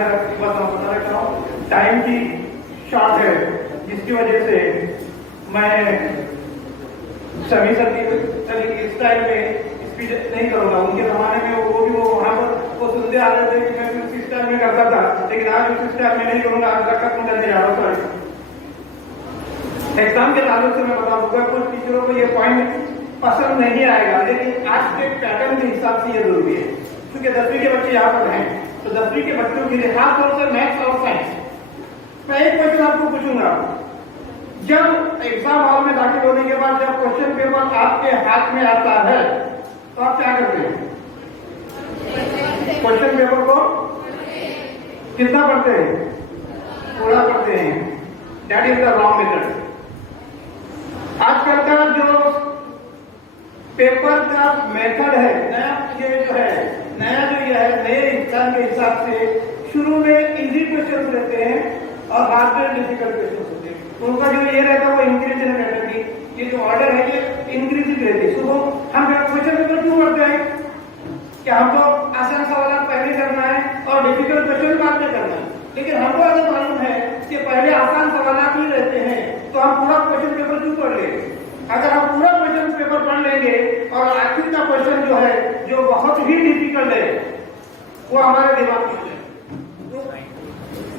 बता रखा हूँ, टाइम की शॉर्ट है, जिसकी वजह से मैं सभी इस टाइम में रिपीट नहीं करूंगा। उनके जमाने में वो भी वो वहां पर वो सुनते आ रहे थे कि मैं उसी स्टाइल में करता था, लेकिन आज उसी स्टाइल में नहीं करूंगा, आज खत्म करने जा रहा हूँ। एग्जाम के ताल्लुक से मैं बताऊंगा, कुछ टीचरों को ये पॉइंट पसंद नहीं आएगा, लेकिन आज के पैटर्न के हिसाब से ये जरूरी है। क्योंकि 10वीं के बच्चे यहाँ पर हैं, तो 10वीं के बच्चों के लिए खास तौर से मैथ्स और साइंस, मैं एक क्वेश्चन आपको पूछूंगा। जब एग्जाम हॉल में दाखिल होने के बाद जब क्वेश्चन पेपर आपके हाथ में आता है तो आप क्या करते हैं? क्वेश्चन पेपर को कितना पढ़ते हैं? पूरा पढ़ते हैं। That is the wrong method. आजकल का जो पेपर का मेथड है, नया नए इंसान के हिसाब से शुरू में इजी क्वेश्चन रहते हैं और बाद में डिफिकल्ट क्वेश्चन होते हैं। तो उनका जो ये रहता है वो इंक्रीजिंग रहता है, ये जो ऑर्डर है ये इंक्रीजिंग रहती है। सुबह हम क्वेश्चन पेपर क्यों पढ़ते हैं? कि हमको आसान सवाल पहले करना है और डिफिकल्ट क्वेश्चन बाद में करना है। लेकिन हमको अगर मालूम है कि पहले आसान सवाल ही रहते हैं तो हम पूरा क्वेश्चन पेपर क्यों पढ़ लेंगे? अगर हम पूरा क्वेश्चन पेपर पढ़ लेंगे और आखिर का क्वेश्चन जो है जो बहुत ही डिफिकल्ट है वो हमारे दिमाग में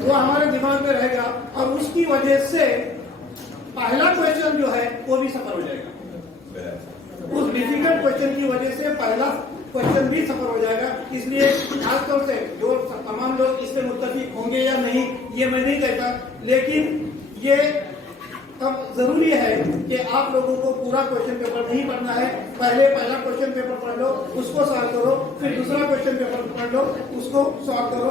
वो हमारे दिमाग में रहेगा और उसकी वजह से पहला क्वेश्चन जो है वो भी सफर हो जाएगा। उस डिफिकल्ट क्वेश्चन की वजह से पहला क्वेश्चन भी सफर हो जाएगा। इसलिए खासतौर से जो तमाम लोग इससे मुत्तफिक होंगे या नहीं ये मैं नहीं कहता, लेकिन ये तब जरूरी है कि आप लोगों को पूरा क्वेश्चन पेपर नहीं पढ़ना है। पहले पहला क्वेश्चन पेपर पढ़ लो, उसको सॉल्व करो, फिर दूसरा क्वेश्चन पेपर पढ़ लो, उसको सॉल्व करो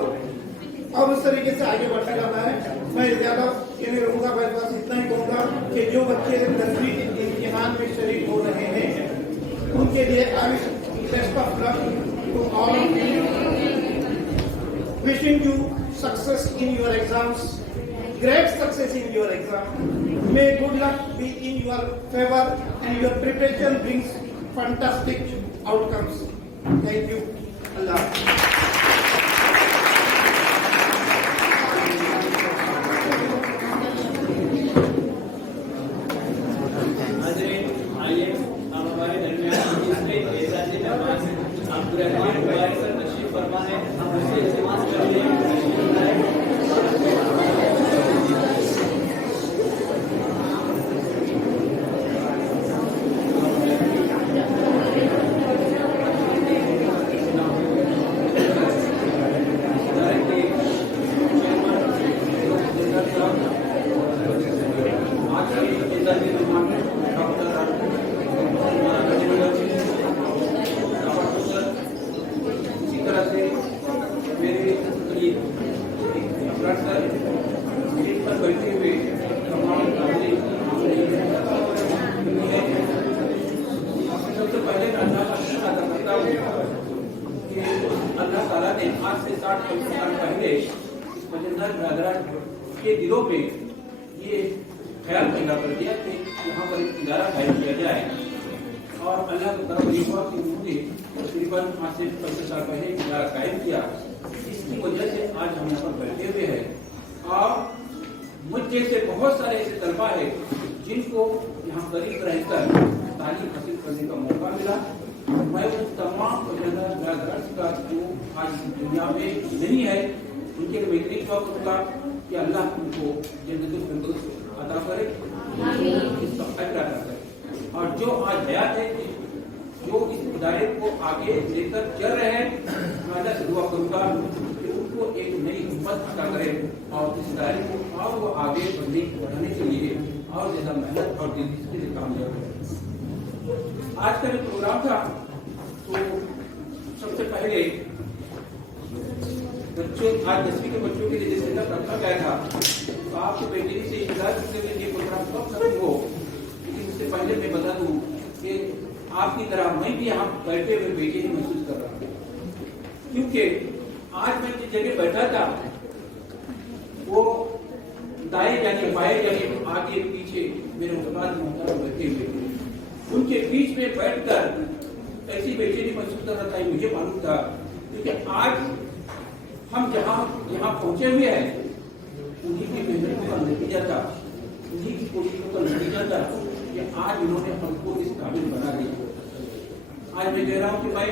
और उस तरीके से आगे बढ़ते जाना है। मैं ज्यादा ये नहीं रहूंगा, मैं बस इतना ही कहूंगा कि जो बच्चे 10वीं के इम्तिहान में शरीक हो रहे हैं उनके लिए I wish best of luck to all of you, wishing you success in your exams, great success in your exam. May good luck be in your favor and your preparation brings fantastic outcomes. Thank you. Allah. के दिलों पे ये ख्याल पैदा कर दिया कि यहाँ पर एक इदारा कायम किया जाए और अल्लाह का करम ये हुआ कि उन्होंने तकरीबन 5 से 25 साल पहले एक इदारा कायम किया। इसकी वजह से आज हम यहाँ पर बैठे हुए हैं और मुझ जैसे बहुत सारे ऐसे तलबा है जिनको यहाँ करीब रहकर तालीम हासिल करने का मौका मिला। मैं उन तमाम का जो आज दुनिया में नहीं है उनके मैं इतनी शौक होगा कि अल्लाह उनको जन्नतुल फिरदौस अता करे और जो आज हयात है जो इस इदारे को आगे लेकर चल रहे हैं मैं अल्लाह से दुआ करूंगा कि उनको एक नई हिम्मत अता करे और इस इदारे को और वो आगे बढ़ाने के लिए और ज्यादा मेहनत और दिलचस्पी के लिए कामयाब है। आज का जो प्रोग्राम था तो सबसे पहले बच्चों आज 10वीं के बच्चों के लिए जैसे रखा गया था तो आपको बेहतरी से इंतजार करते हुए ये प्रोग्राम कब खत्म हो, लेकिन उससे पहले मैं बता दूं कि आपकी तरह मैं भी यहाँ बैठे हुए बेचैनी महसूस कर रहा हूँ, क्योंकि आज मैं जिस जगह बैठा था वो दाएं जाने बाएं जाने आगे पीछे मेरे उस्ताद मोहतरम बैठे हुए थे, उनके बीच में बैठकर ऐसी बेचैनी महसूस कर रहा था। मुझे मालूम था क्योंकि आज हम जहाँ यहाँ पहुंचे हुए हैं उन्हीं की मेहनतों का नतीजा था, उन्हीं की कोशिशों का नतीजा था कि आज इन्होंने हमको इस काबिल बना दिया। आज मैं कह रहा हूँ कि भाई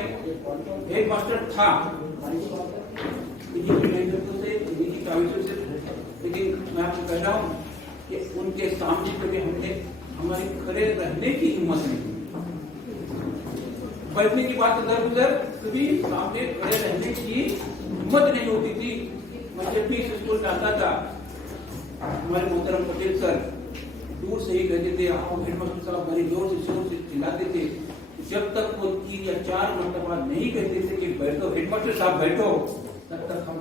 हेड मास्टर था लेकिन मैं आपको कह रहा हूँ कि उनके सामने कभी हमने हमारी खड़े रहने की हिम्मत नहीं, बैठने की बात इधर उधर कभी सामने खड़े रहने की हिम्मत नहीं होती थी। मैं जब भी स्कूल में आता था हमारे मोहतरम पटेल सर दूर से ही कहते थे, आओ हेडमास्टर साहब बड़ी जोर से चिल्लाते थे। जब तक वो 3 या 4 मरतबा नहीं कहते थे कि बैठो हेडमास्टर साहब बैठो, तब तक हम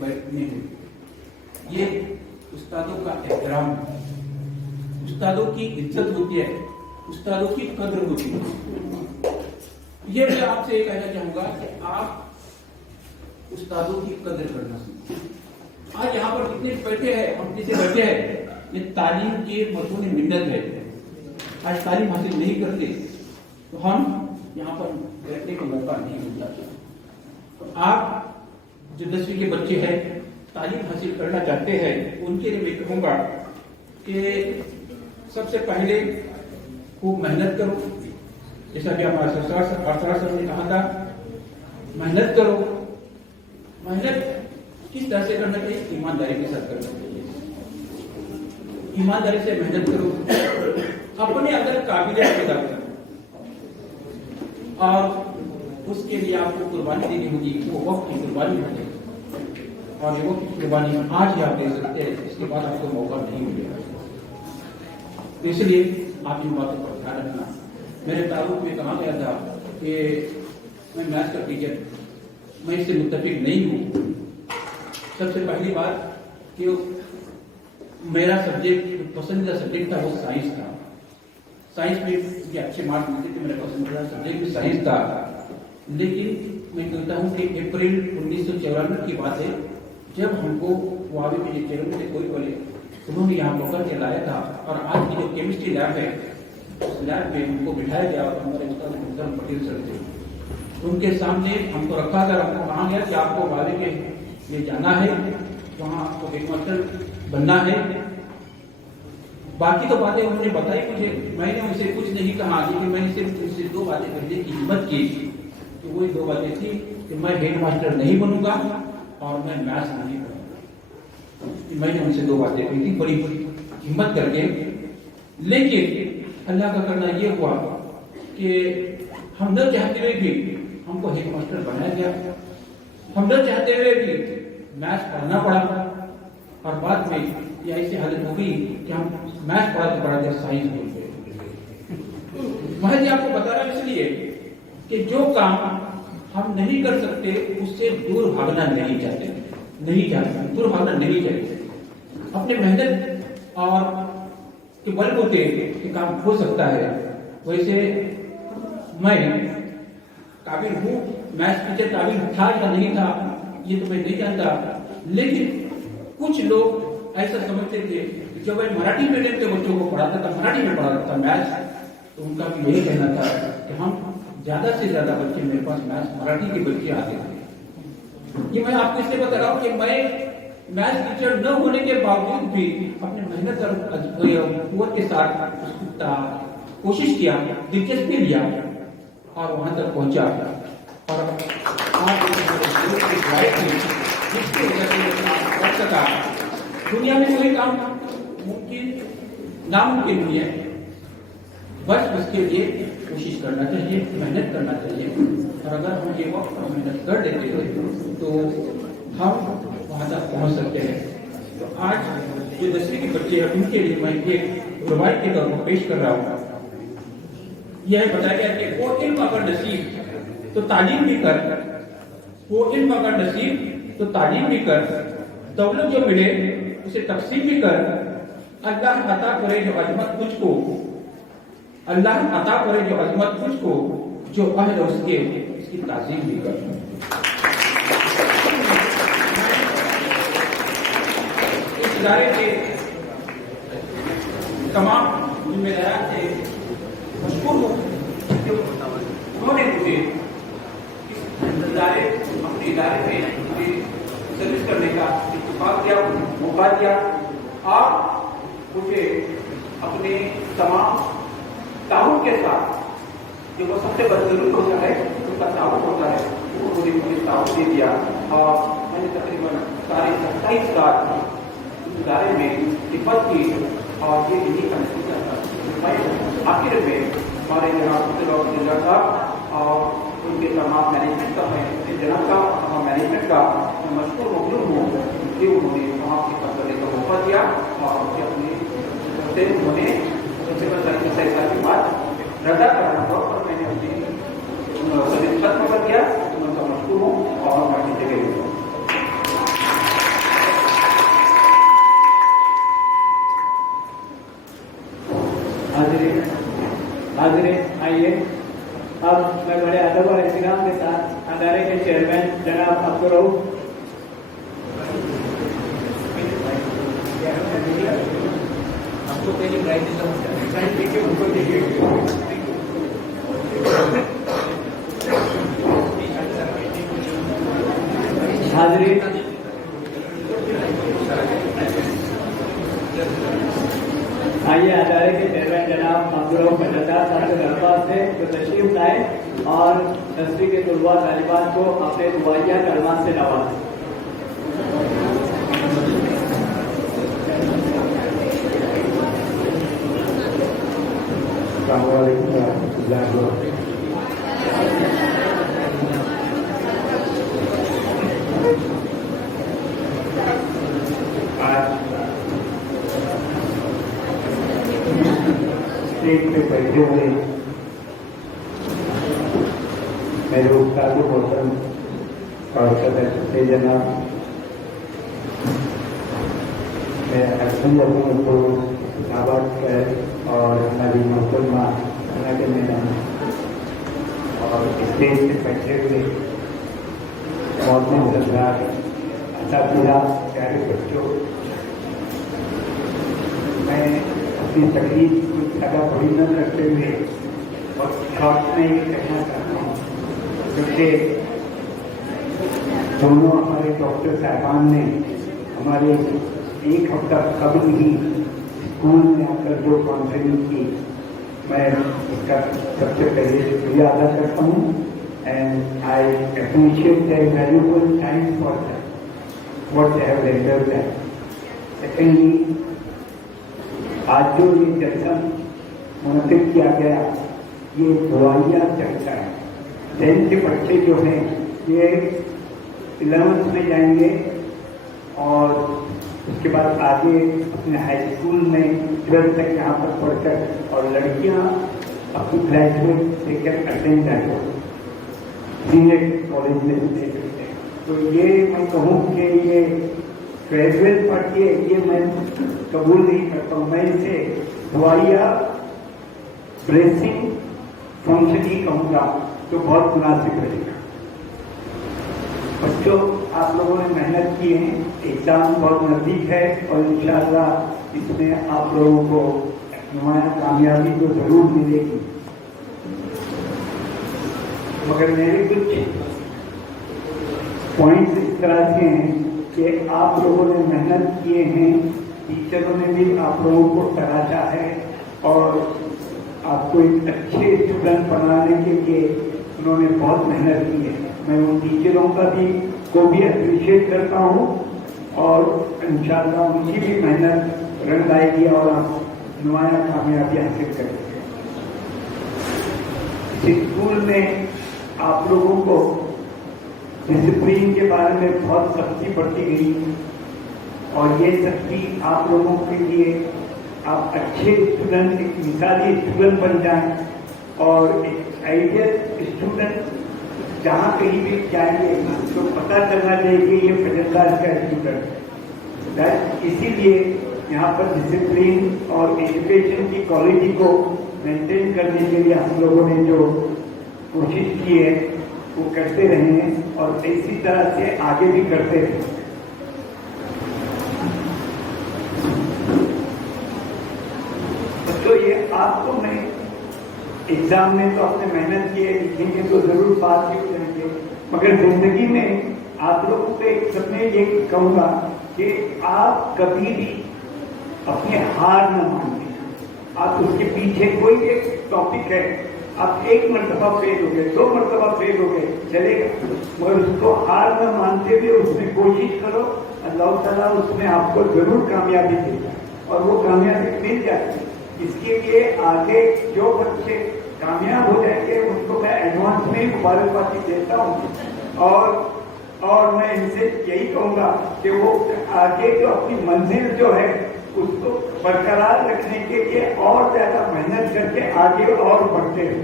बैठने हैं। ये उस्तादों का एहतराम, उस्तादों की इज्जत होती है, उस्तादों की कद्र होती है। ये मैं आपसे कहना चाहूंगा कि आप उस्तादों की कद्र करना सीखें। आज यहाँ पर जितने बैठे हैं, हम जिसे बैठे हैं, ये तालीम के मसूल मिन्नत है। आज तालीम हासिल नहीं करते तो हम यहाँ पर बैठने का मौका नहीं मिल जाता। तो आप जो 10वीं के बच्चे हैं, तालीम हासिल करना चाहते हैं, उनके लिए मैं कहूँगा कि सबसे पहले खूब मेहनत करो। जैसा कि हमारा सर ने कहा था, मेहनत करो। मेहनत किस तरह से करना चाहिए? ईमानदारी के साथ करना चाहिए। ईमानदारी से मेहनत करो, अपने अंदर काबिलियत पैदा करो और उसके लिए आपको कुर्बानी देनी होगी। वो वक्त की कुर्बानी होगी और वो कुर्बानी आज ही आप दे सकते हैं, इसके बाद आपको मौका नहीं मिलेगा। तो इसलिए आप इन बातों पर ध्यान रखना। मेरे तारुफ में कहा गया था कि मैं मैथ्स का टीचर, मैं इससे मुत्तफिक नहीं हूँ। सबसे पहली बात कि मेरा सब्जेक्ट पसंदीदा सब्जेक्ट था वो साइंस था। साइंस में मुझे अच्छे मार्क्स मिलते थे, मेरा पसंदीदा सब्जेक्ट भी साइंस था। लेकिन मैं कहता हूँ कि अप्रैल 1994 की बात है, जब हमको वावी में चेयरमैन थे कोई बोले, उन्होंने यहाँ पकड़ के लाया था और आज की जो केमिस्ट्री लैब है उस लैब में हमको बिठाया गया और हमारे उस्ताद मोहतरम पटेल सर थे, उनके सामने हमको रखा गया। हमको कहा गया कि आपको वावी के लिए जाना है, वहाँ आपको हेडमास्टर बनना है। बाकी तो बातें उन्होंने बताई मुझे, मैंने उनसे कुछ नहीं कहा, लेकिन मैंने सिर्फ उनसे 2 बातें करने की हिम्मत की। तो वही 2 बातें थी कि मैं हेडमास्टर नहीं बनूंगा और मैं मैथ्स नहीं पढ़ूंगा। मैंने उनसे 2 बातें कही थी बड़ी हिम्मत करके। लेकिन अल्लाह का करना ये हुआ कि हम न चाहते हुए भी हमको हेडमास्टर बनाया गया, हम न चाहते हुए भी मैथ्स पढ़ना पड़ा और बाद में ये ऐसी हालत हो गई कि हम मैथ्स पढ़ाते साइंस भूल गए। मैं आपको बता रहा हूं इसलिए कि जो काम हम नहीं कर सकते उससे दूर भागना नहीं चाहते, दूर भागना नहीं चाहते। अपने मेहनत और के बलबूते के काम हो सकता है। वैसे मैं काबिल हूँ, मैथ्स टीचर काबिल था या नहीं था ये तो मैं नहीं जानता, लेकिन कुछ लोग ऐसा समझते थे कि जब मैं मराठी मीडियम के बच्चों को पढ़ाता था, मराठी में पढ़ाता था मैथ्स, तो उनका भी यही कहना था कि हम ज्यादा से ज्यादा बच्चे मेरे पास मैथ्स मराठी के बच्चे आते थे। ये मैं आपको इसलिए बता रहा हूँ कि मैं मैथ्स टीचर न होने के बावजूद भी अपने मेहनत और कुव्वत के साथ कोशिश किया, दिलचस्पी लिया और वहां तक पहुंचा। और दुनिया में कोई काम मुमकिन नामुमकिन नहीं है, बस उसके लिए कोशिश करना चाहिए, मेहनत करना चाहिए। और अगर हम ये वक्त और मेहनत कर देते हैं तो हम वहां तक पहुंच सकते हैं। तो आज जो 10वीं के बच्चे हैं उनके लिए मैं एक रवायत के तौर पर पेश कर रहा हूँ। यह बताया गया कि वो इल्म अगर नसीब तो तालीम भी कर, वो इल्म अगर नसीब तो तालीम भी कर, दौलत जो मिले उसे तकसीम भी कर, अल्लाह अता करे जो अजमत तुझको, अल्लाह अता करे जो अजमत तुझको, जो अहल उसके इसकी ताज़ीम भी कर। इस इदारे के तमाम जिम्मेदार से मशहूर हो, उन्होंने मुझे अपने इदारे में सर्विस करने का इत्तेफाक किया, मौका दिया। आप मुझे अपने तमाम ताउन के साथ कि वो सबसे बदजरूरी होता है, उसका ताउट होता है, वो मुझे ताउट दे दिया और मैंने तकरीबन सारे 27 साल इस इदारे में खिदमत की और ये इन्हीं का नतीजा था। मैं आखिर में हमारे जनाब जिला साहब और उनके तमाम मैनेजमेंट का मैं जनाब का मैनेजमेंट का मशहूर मखलूम हूँ कि उन्होंने वहाँ की करने का मौका दिया और अपने उन्होंने की बात रद्दा कराना था और मैंने अपनी खत्म कर दिया। उनका मशहूर हूँ और मैं अपनी जगह हूँ। हाजिर आइए, अब मैं बड़े अदब और एहतराम के साथ अदारे के चेयरमैन जनाब अब्दुल रऊफ आपको पहले प्राइज देता हूँ। हाजिरीन, आइए अदारे के चेयरमैन जनाब अब्दुल रऊफ साहब के दरबार से जो तशरीफ लाए और नर्सरी के तुलबा तालिबात को अपने दुआइया कलमात से नवाजें। स्टेज पे बैठे हुए मेरे उस्ताद मोहतरम और सदस्य जनाब मैं हसन को दावत कर और हमारी मोहतरमा के मैडम और स्टेज पे बैठे हुए मौजूद सरदार असातिज़ा प्यारे बच्चों, मैं अपनी तकलीफ कुछ जगह थोड़ी न करते हुए और शॉर्ट में ये कहना चाहता हूँ, क्योंकि दोनों हमारे डॉक्टर साहबान ने हमारे एक हफ्ता कबल ही स्कूल में आकर जो कॉन्फ्रेंस की, मैं उसका सबसे पहले शुक्रिया अदा करता हूँ and I appreciate their valuable time for that what they have rendered that. Secondly, आज जो ये जलसा मुनक़िद किया गया, ये दुआइया जलसा है। 10th के बच्चे जो हैं ये 11th में जाएंगे और उसके बाद आगे अपने हाई स्कूल में 12th तक यहाँ पर पढ़कर, और लड़कियाँ अपनी ग्रेजुएट लेकर अटेंड करें सीनियर कॉलेज में दे सकते हैं। तो ये मैं कहूँ कि ये ग्रेजुएट पढ़ के ये मैं कबूल नहीं करता हूँ, मैं इसे दुआइया ब्रेसिंग फंक्शन ही कहूँगा, तो बहुत मुनासिब रहेगा। बच्चों, आप लोगों ने मेहनत की है, एग्जाम बहुत नजदीक है और इंशाअल्लाह इसमें आप लोगों को नुमाया कामयाबी तो जरूर मिलेगी। मगर मेरे कुछ पॉइंट्स इस तरह के हैं कि आप लोगों ने मेहनत किए हैं, टीचरों ने भी आप लोगों को तराशा है और आपको एक अच्छे स्टूडेंट बनाने के लिए उन्होंने बहुत मेहनत की है। मैं उन टीचरों का भी को भी अप्रिशिएट करता हूँ और इंशाअल्लाह उनकी भी मेहनत रंग लाएगी और आप नुमाया कामयाबी हासिल करेंगे। स्कूल में आप लोगों को डिसिप्लिन के बारे में बहुत सख्ती बढ़ती गई और ये सख्ती आप लोगों के लिए आप अच्छे स्टूडेंट, एक मिसाली स्टूडेंट बन जाएं और एक आइडियल स्टूडेंट जहाँ कहीं भी जाएंगे तो पता चलना चाहिए कि ये फजलदार का स्टूडेंट। इसीलिए यहाँ पर डिसिप्लिन और एजुकेशन की क्वालिटी को मेंटेन करने के लिए हम लोगों ने जो कोशिश की है वो करते रहे हैं और इसी तरह से आगे भी करते रहे। तो ये आपको मैं एग्जाम में तो आपने मेहनत की है, लिखेंगे तो जरूर पास भी हो जाएंगे, मगर जिंदगी में आप लोगों को एक सबने ये कहूंगा कि आप कभी भी अपने हार न मानिए। आप उसके पीछे कोई एक टॉपिक है आप एक मरतबा फेल हो गए, 2 मरतबा फेल हो गए, चलेगा, मगर उसको हार न मानते हुए उसमें कोशिश करो, अल्लाह ताला उसमें आपको जरूर कामयाबी देगा और वो कामयाबी मिल जाती है। इसके लिए आगे जो बच्चे कामयाब हो जाएंगे उनको मैं एडवांस में मुबारकबादी देता हूँ और मैं इनसे यही कहूंगा कि वो आगे जो अपनी मंजिल जो है उसको बरकरार रखने के लिए और ज्यादा मेहनत करके आगे और बढ़ते हैं,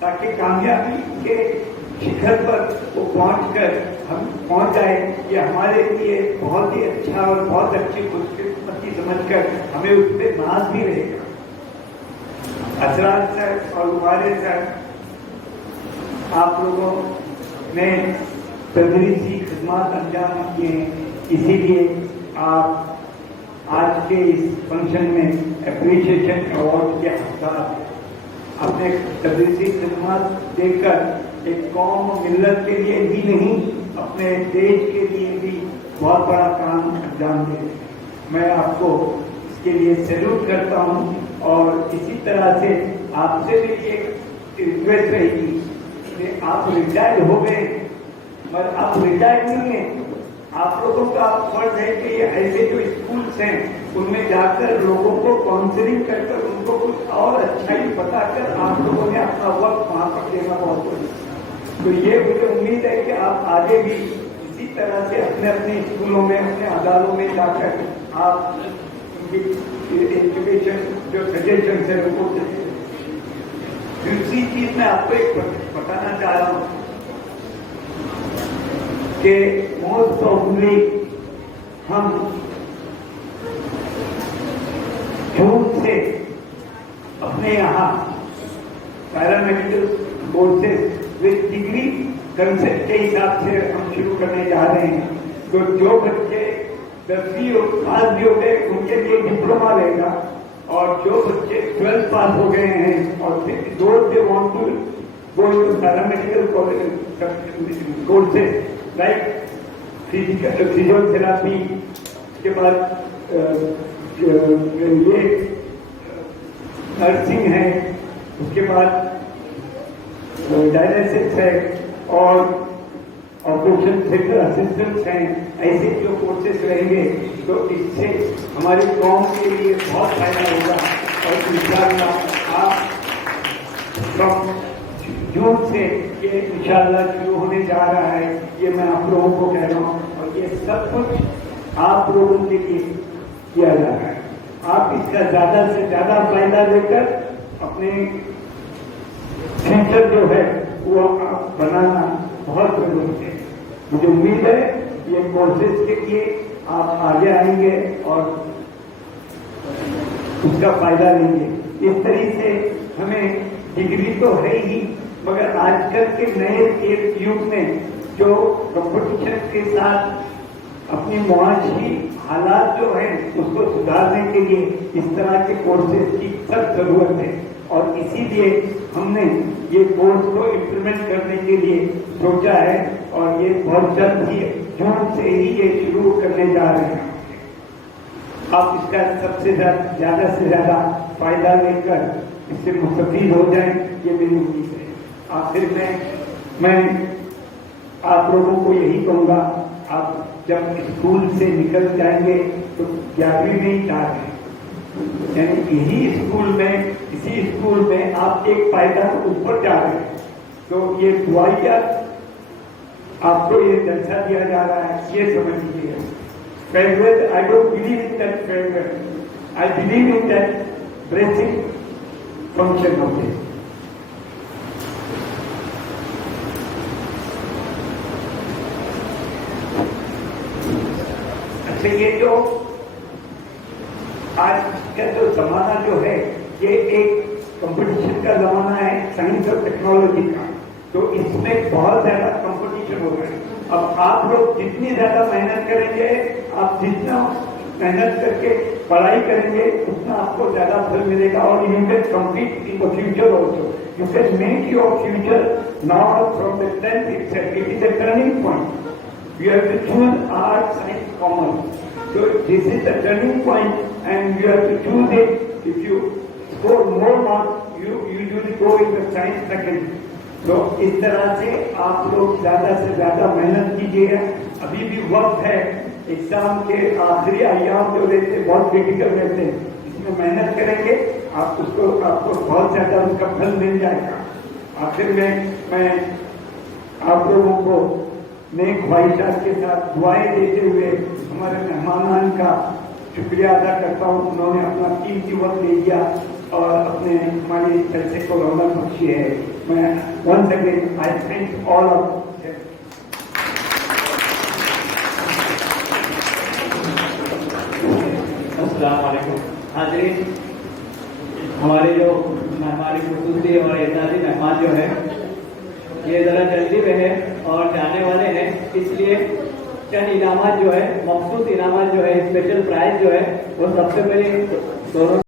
ताकि कामयाबी के शिखर पर वो पहुंचकर हम पहुंच जाए। ये हमारे लिए बहुत ही अच्छा और बहुत अच्छी खुशकिस्मती समझकर हमें उस पर नाज भी रहेगा। असराज सर और उमारे सर, आप लोगों ने तदरीसी खिदमत अंजाम किए हैं, इसीलिए आप आज के इस फंक्शन में एप्रिशिएशन अवार्ड के हकदार अपने तदरीसी खिदमत देकर एक कौम और मिल्लत के लिए ही नहीं, अपने देश के लिए भी बहुत बड़ा काम अंजाम दे। मैं आपको इसके लिए सैल्यूट करता हूं और इसी तरह से आपसे भी एक रिक्वेस्ट रहेगी कि आप रिटायर हो गए पर आप रिटायर नहीं है। आप लोगों का फर्ज है कि ये ऐसे जो स्कूल्स हैं उनमें जाकर लोगों को काउंसलिंग कर उनको कुछ और अच्छाई बताकर आप लोगों ने अपना वक्त वहां पर देना बहुत जरूरी। तो ये मुझे उम्मीद है कि आप आगे भी इसी तरह से अपने अपने स्कूलों में, अपने अदालतों में जाकर आप एजुकेशन जो सजेशन है वो देते। दूसरी चीज मैं आपको एक बताना चाह रहा हूँ कि मोस्ट ऑफली हम जून से अपने यहाँ paramedical courses with degree concept के हिसाब से हम शुरू करने जा रहे हैं। तो जो बच्चे 10वीं पास भी हो गए उनके लिए डिप्लोमा रहेगा और जो बच्चे 12th पास हो गए हैं और those they want to go into paramedical courses like physiotherapy, के बाद ये नर्सिंग है, उसके बाद डायलिसिस है और ऑपरेशन थिएटर असिस्टेंट्स हैं। ऐसे जो कोर्सेज रहेंगे तो इससे हमारी कौम के लिए बहुत फायदा होगा और इंशाअल्लाह आप जून से ये इंशाअल्लाह शुरू होने जा रहा है। ये मैं आप लोगों को कह रहा हूँ और ये सब कुछ आप लोगों के लिए किया जा रहा है। आप इसका ज्यादा से ज्यादा फायदा लेकर अपने फ्यूचर जो है वो आप बनाना बहुत जरूरी है। मुझे उम्मीद है ये कोर्सेज के लिए आप आगे आएंगे और उसका फायदा लेंगे। इस तरीके से हमें डिग्री तो है ही, मगर आजकल के नए युग में जो कंपटीशन के साथ अपनी मुआशी हालात जो है उसको सुधारने के लिए इस तरह के कोर्सेज की सख्त जरूरत है और इसीलिए हमने ये कोर्स को इम्प्लीमेंट करने के लिए सोचा है और ये बहुत जल्द ही जून से ही ये शुरू करने जा रहे हैं। आप इसका सबसे ज्यादा से ज्यादा फायदा लेकर इससे मुस्तफीद हो जाए, ये मेरी उम्मीद है। आखिर में मैं आप लोगों को यही कहूंगा, आप जब स्कूल से निकल जाएंगे तो 11वीं में ही जा रहे हैं, यानी यही स्कूल में, इसी स्कूल में आप एक फायदा ऊपर जा रहे हैं। तो ये दुआइया आपको ये दर्जा दिया जा रहा है, ये समझ लीजिएगा। Farewell, I don't believe in that farewell, I believe in that bracing function of this. अच्छा, ये जो आज का जो जमाना जो है ये एक कंपटीशन का जमाना है, साइंस और टेक्नोलॉजी का, तो इसमें बहुत ज्यादा कंपटीशन हो रहा है। अब आप लोग जितनी ज्यादा मेहनत करेंगे, आप जितना मेहनत करके पढ़ाई करेंगे उतना आपको ज्यादा फल मिलेगा और you can compete in the future also. You can make your future now from the 10th itself. It is a turning point. You have to choose art, science, commerce. So this is the turning point and you have to choose it. If you score more marks, you usually go in the science faculty. तो इस तरह से आप लोग ज्यादा से ज्यादा मेहनत कीजिएगा। अभी भी वक्त है, एग्जाम के आखिरी अय्याम जो रहते बहुत क्रिटिकल रहते हैं, इसमें मेहनत करेंगे आपको बहुत ज्यादा उसका फल मिल जाएगा। आखिर में मैं आप लोगों को नेक ख्वाहिशात के साथ दुआएं देते हुए हमारे मेहमानान का शुक्रिया अदा करता हूँ। उन्होंने अपना कीमती वक्त ले दिया और अपने हमारी जलसे को रौनक बख्शी है। मैं once again I thank all of them. अस्सलाम वालेकुम हाज़रीन, हमारे जो हमारी खुसूसी और एजाजी मेहमान जो है ये जरा जल्दी में है और जाने वाले हैं, इसलिए चंद इनामात जो है, मखसूस इनामात जो है, स्पेशल प्राइज जो है वो सबसे पहले दोनों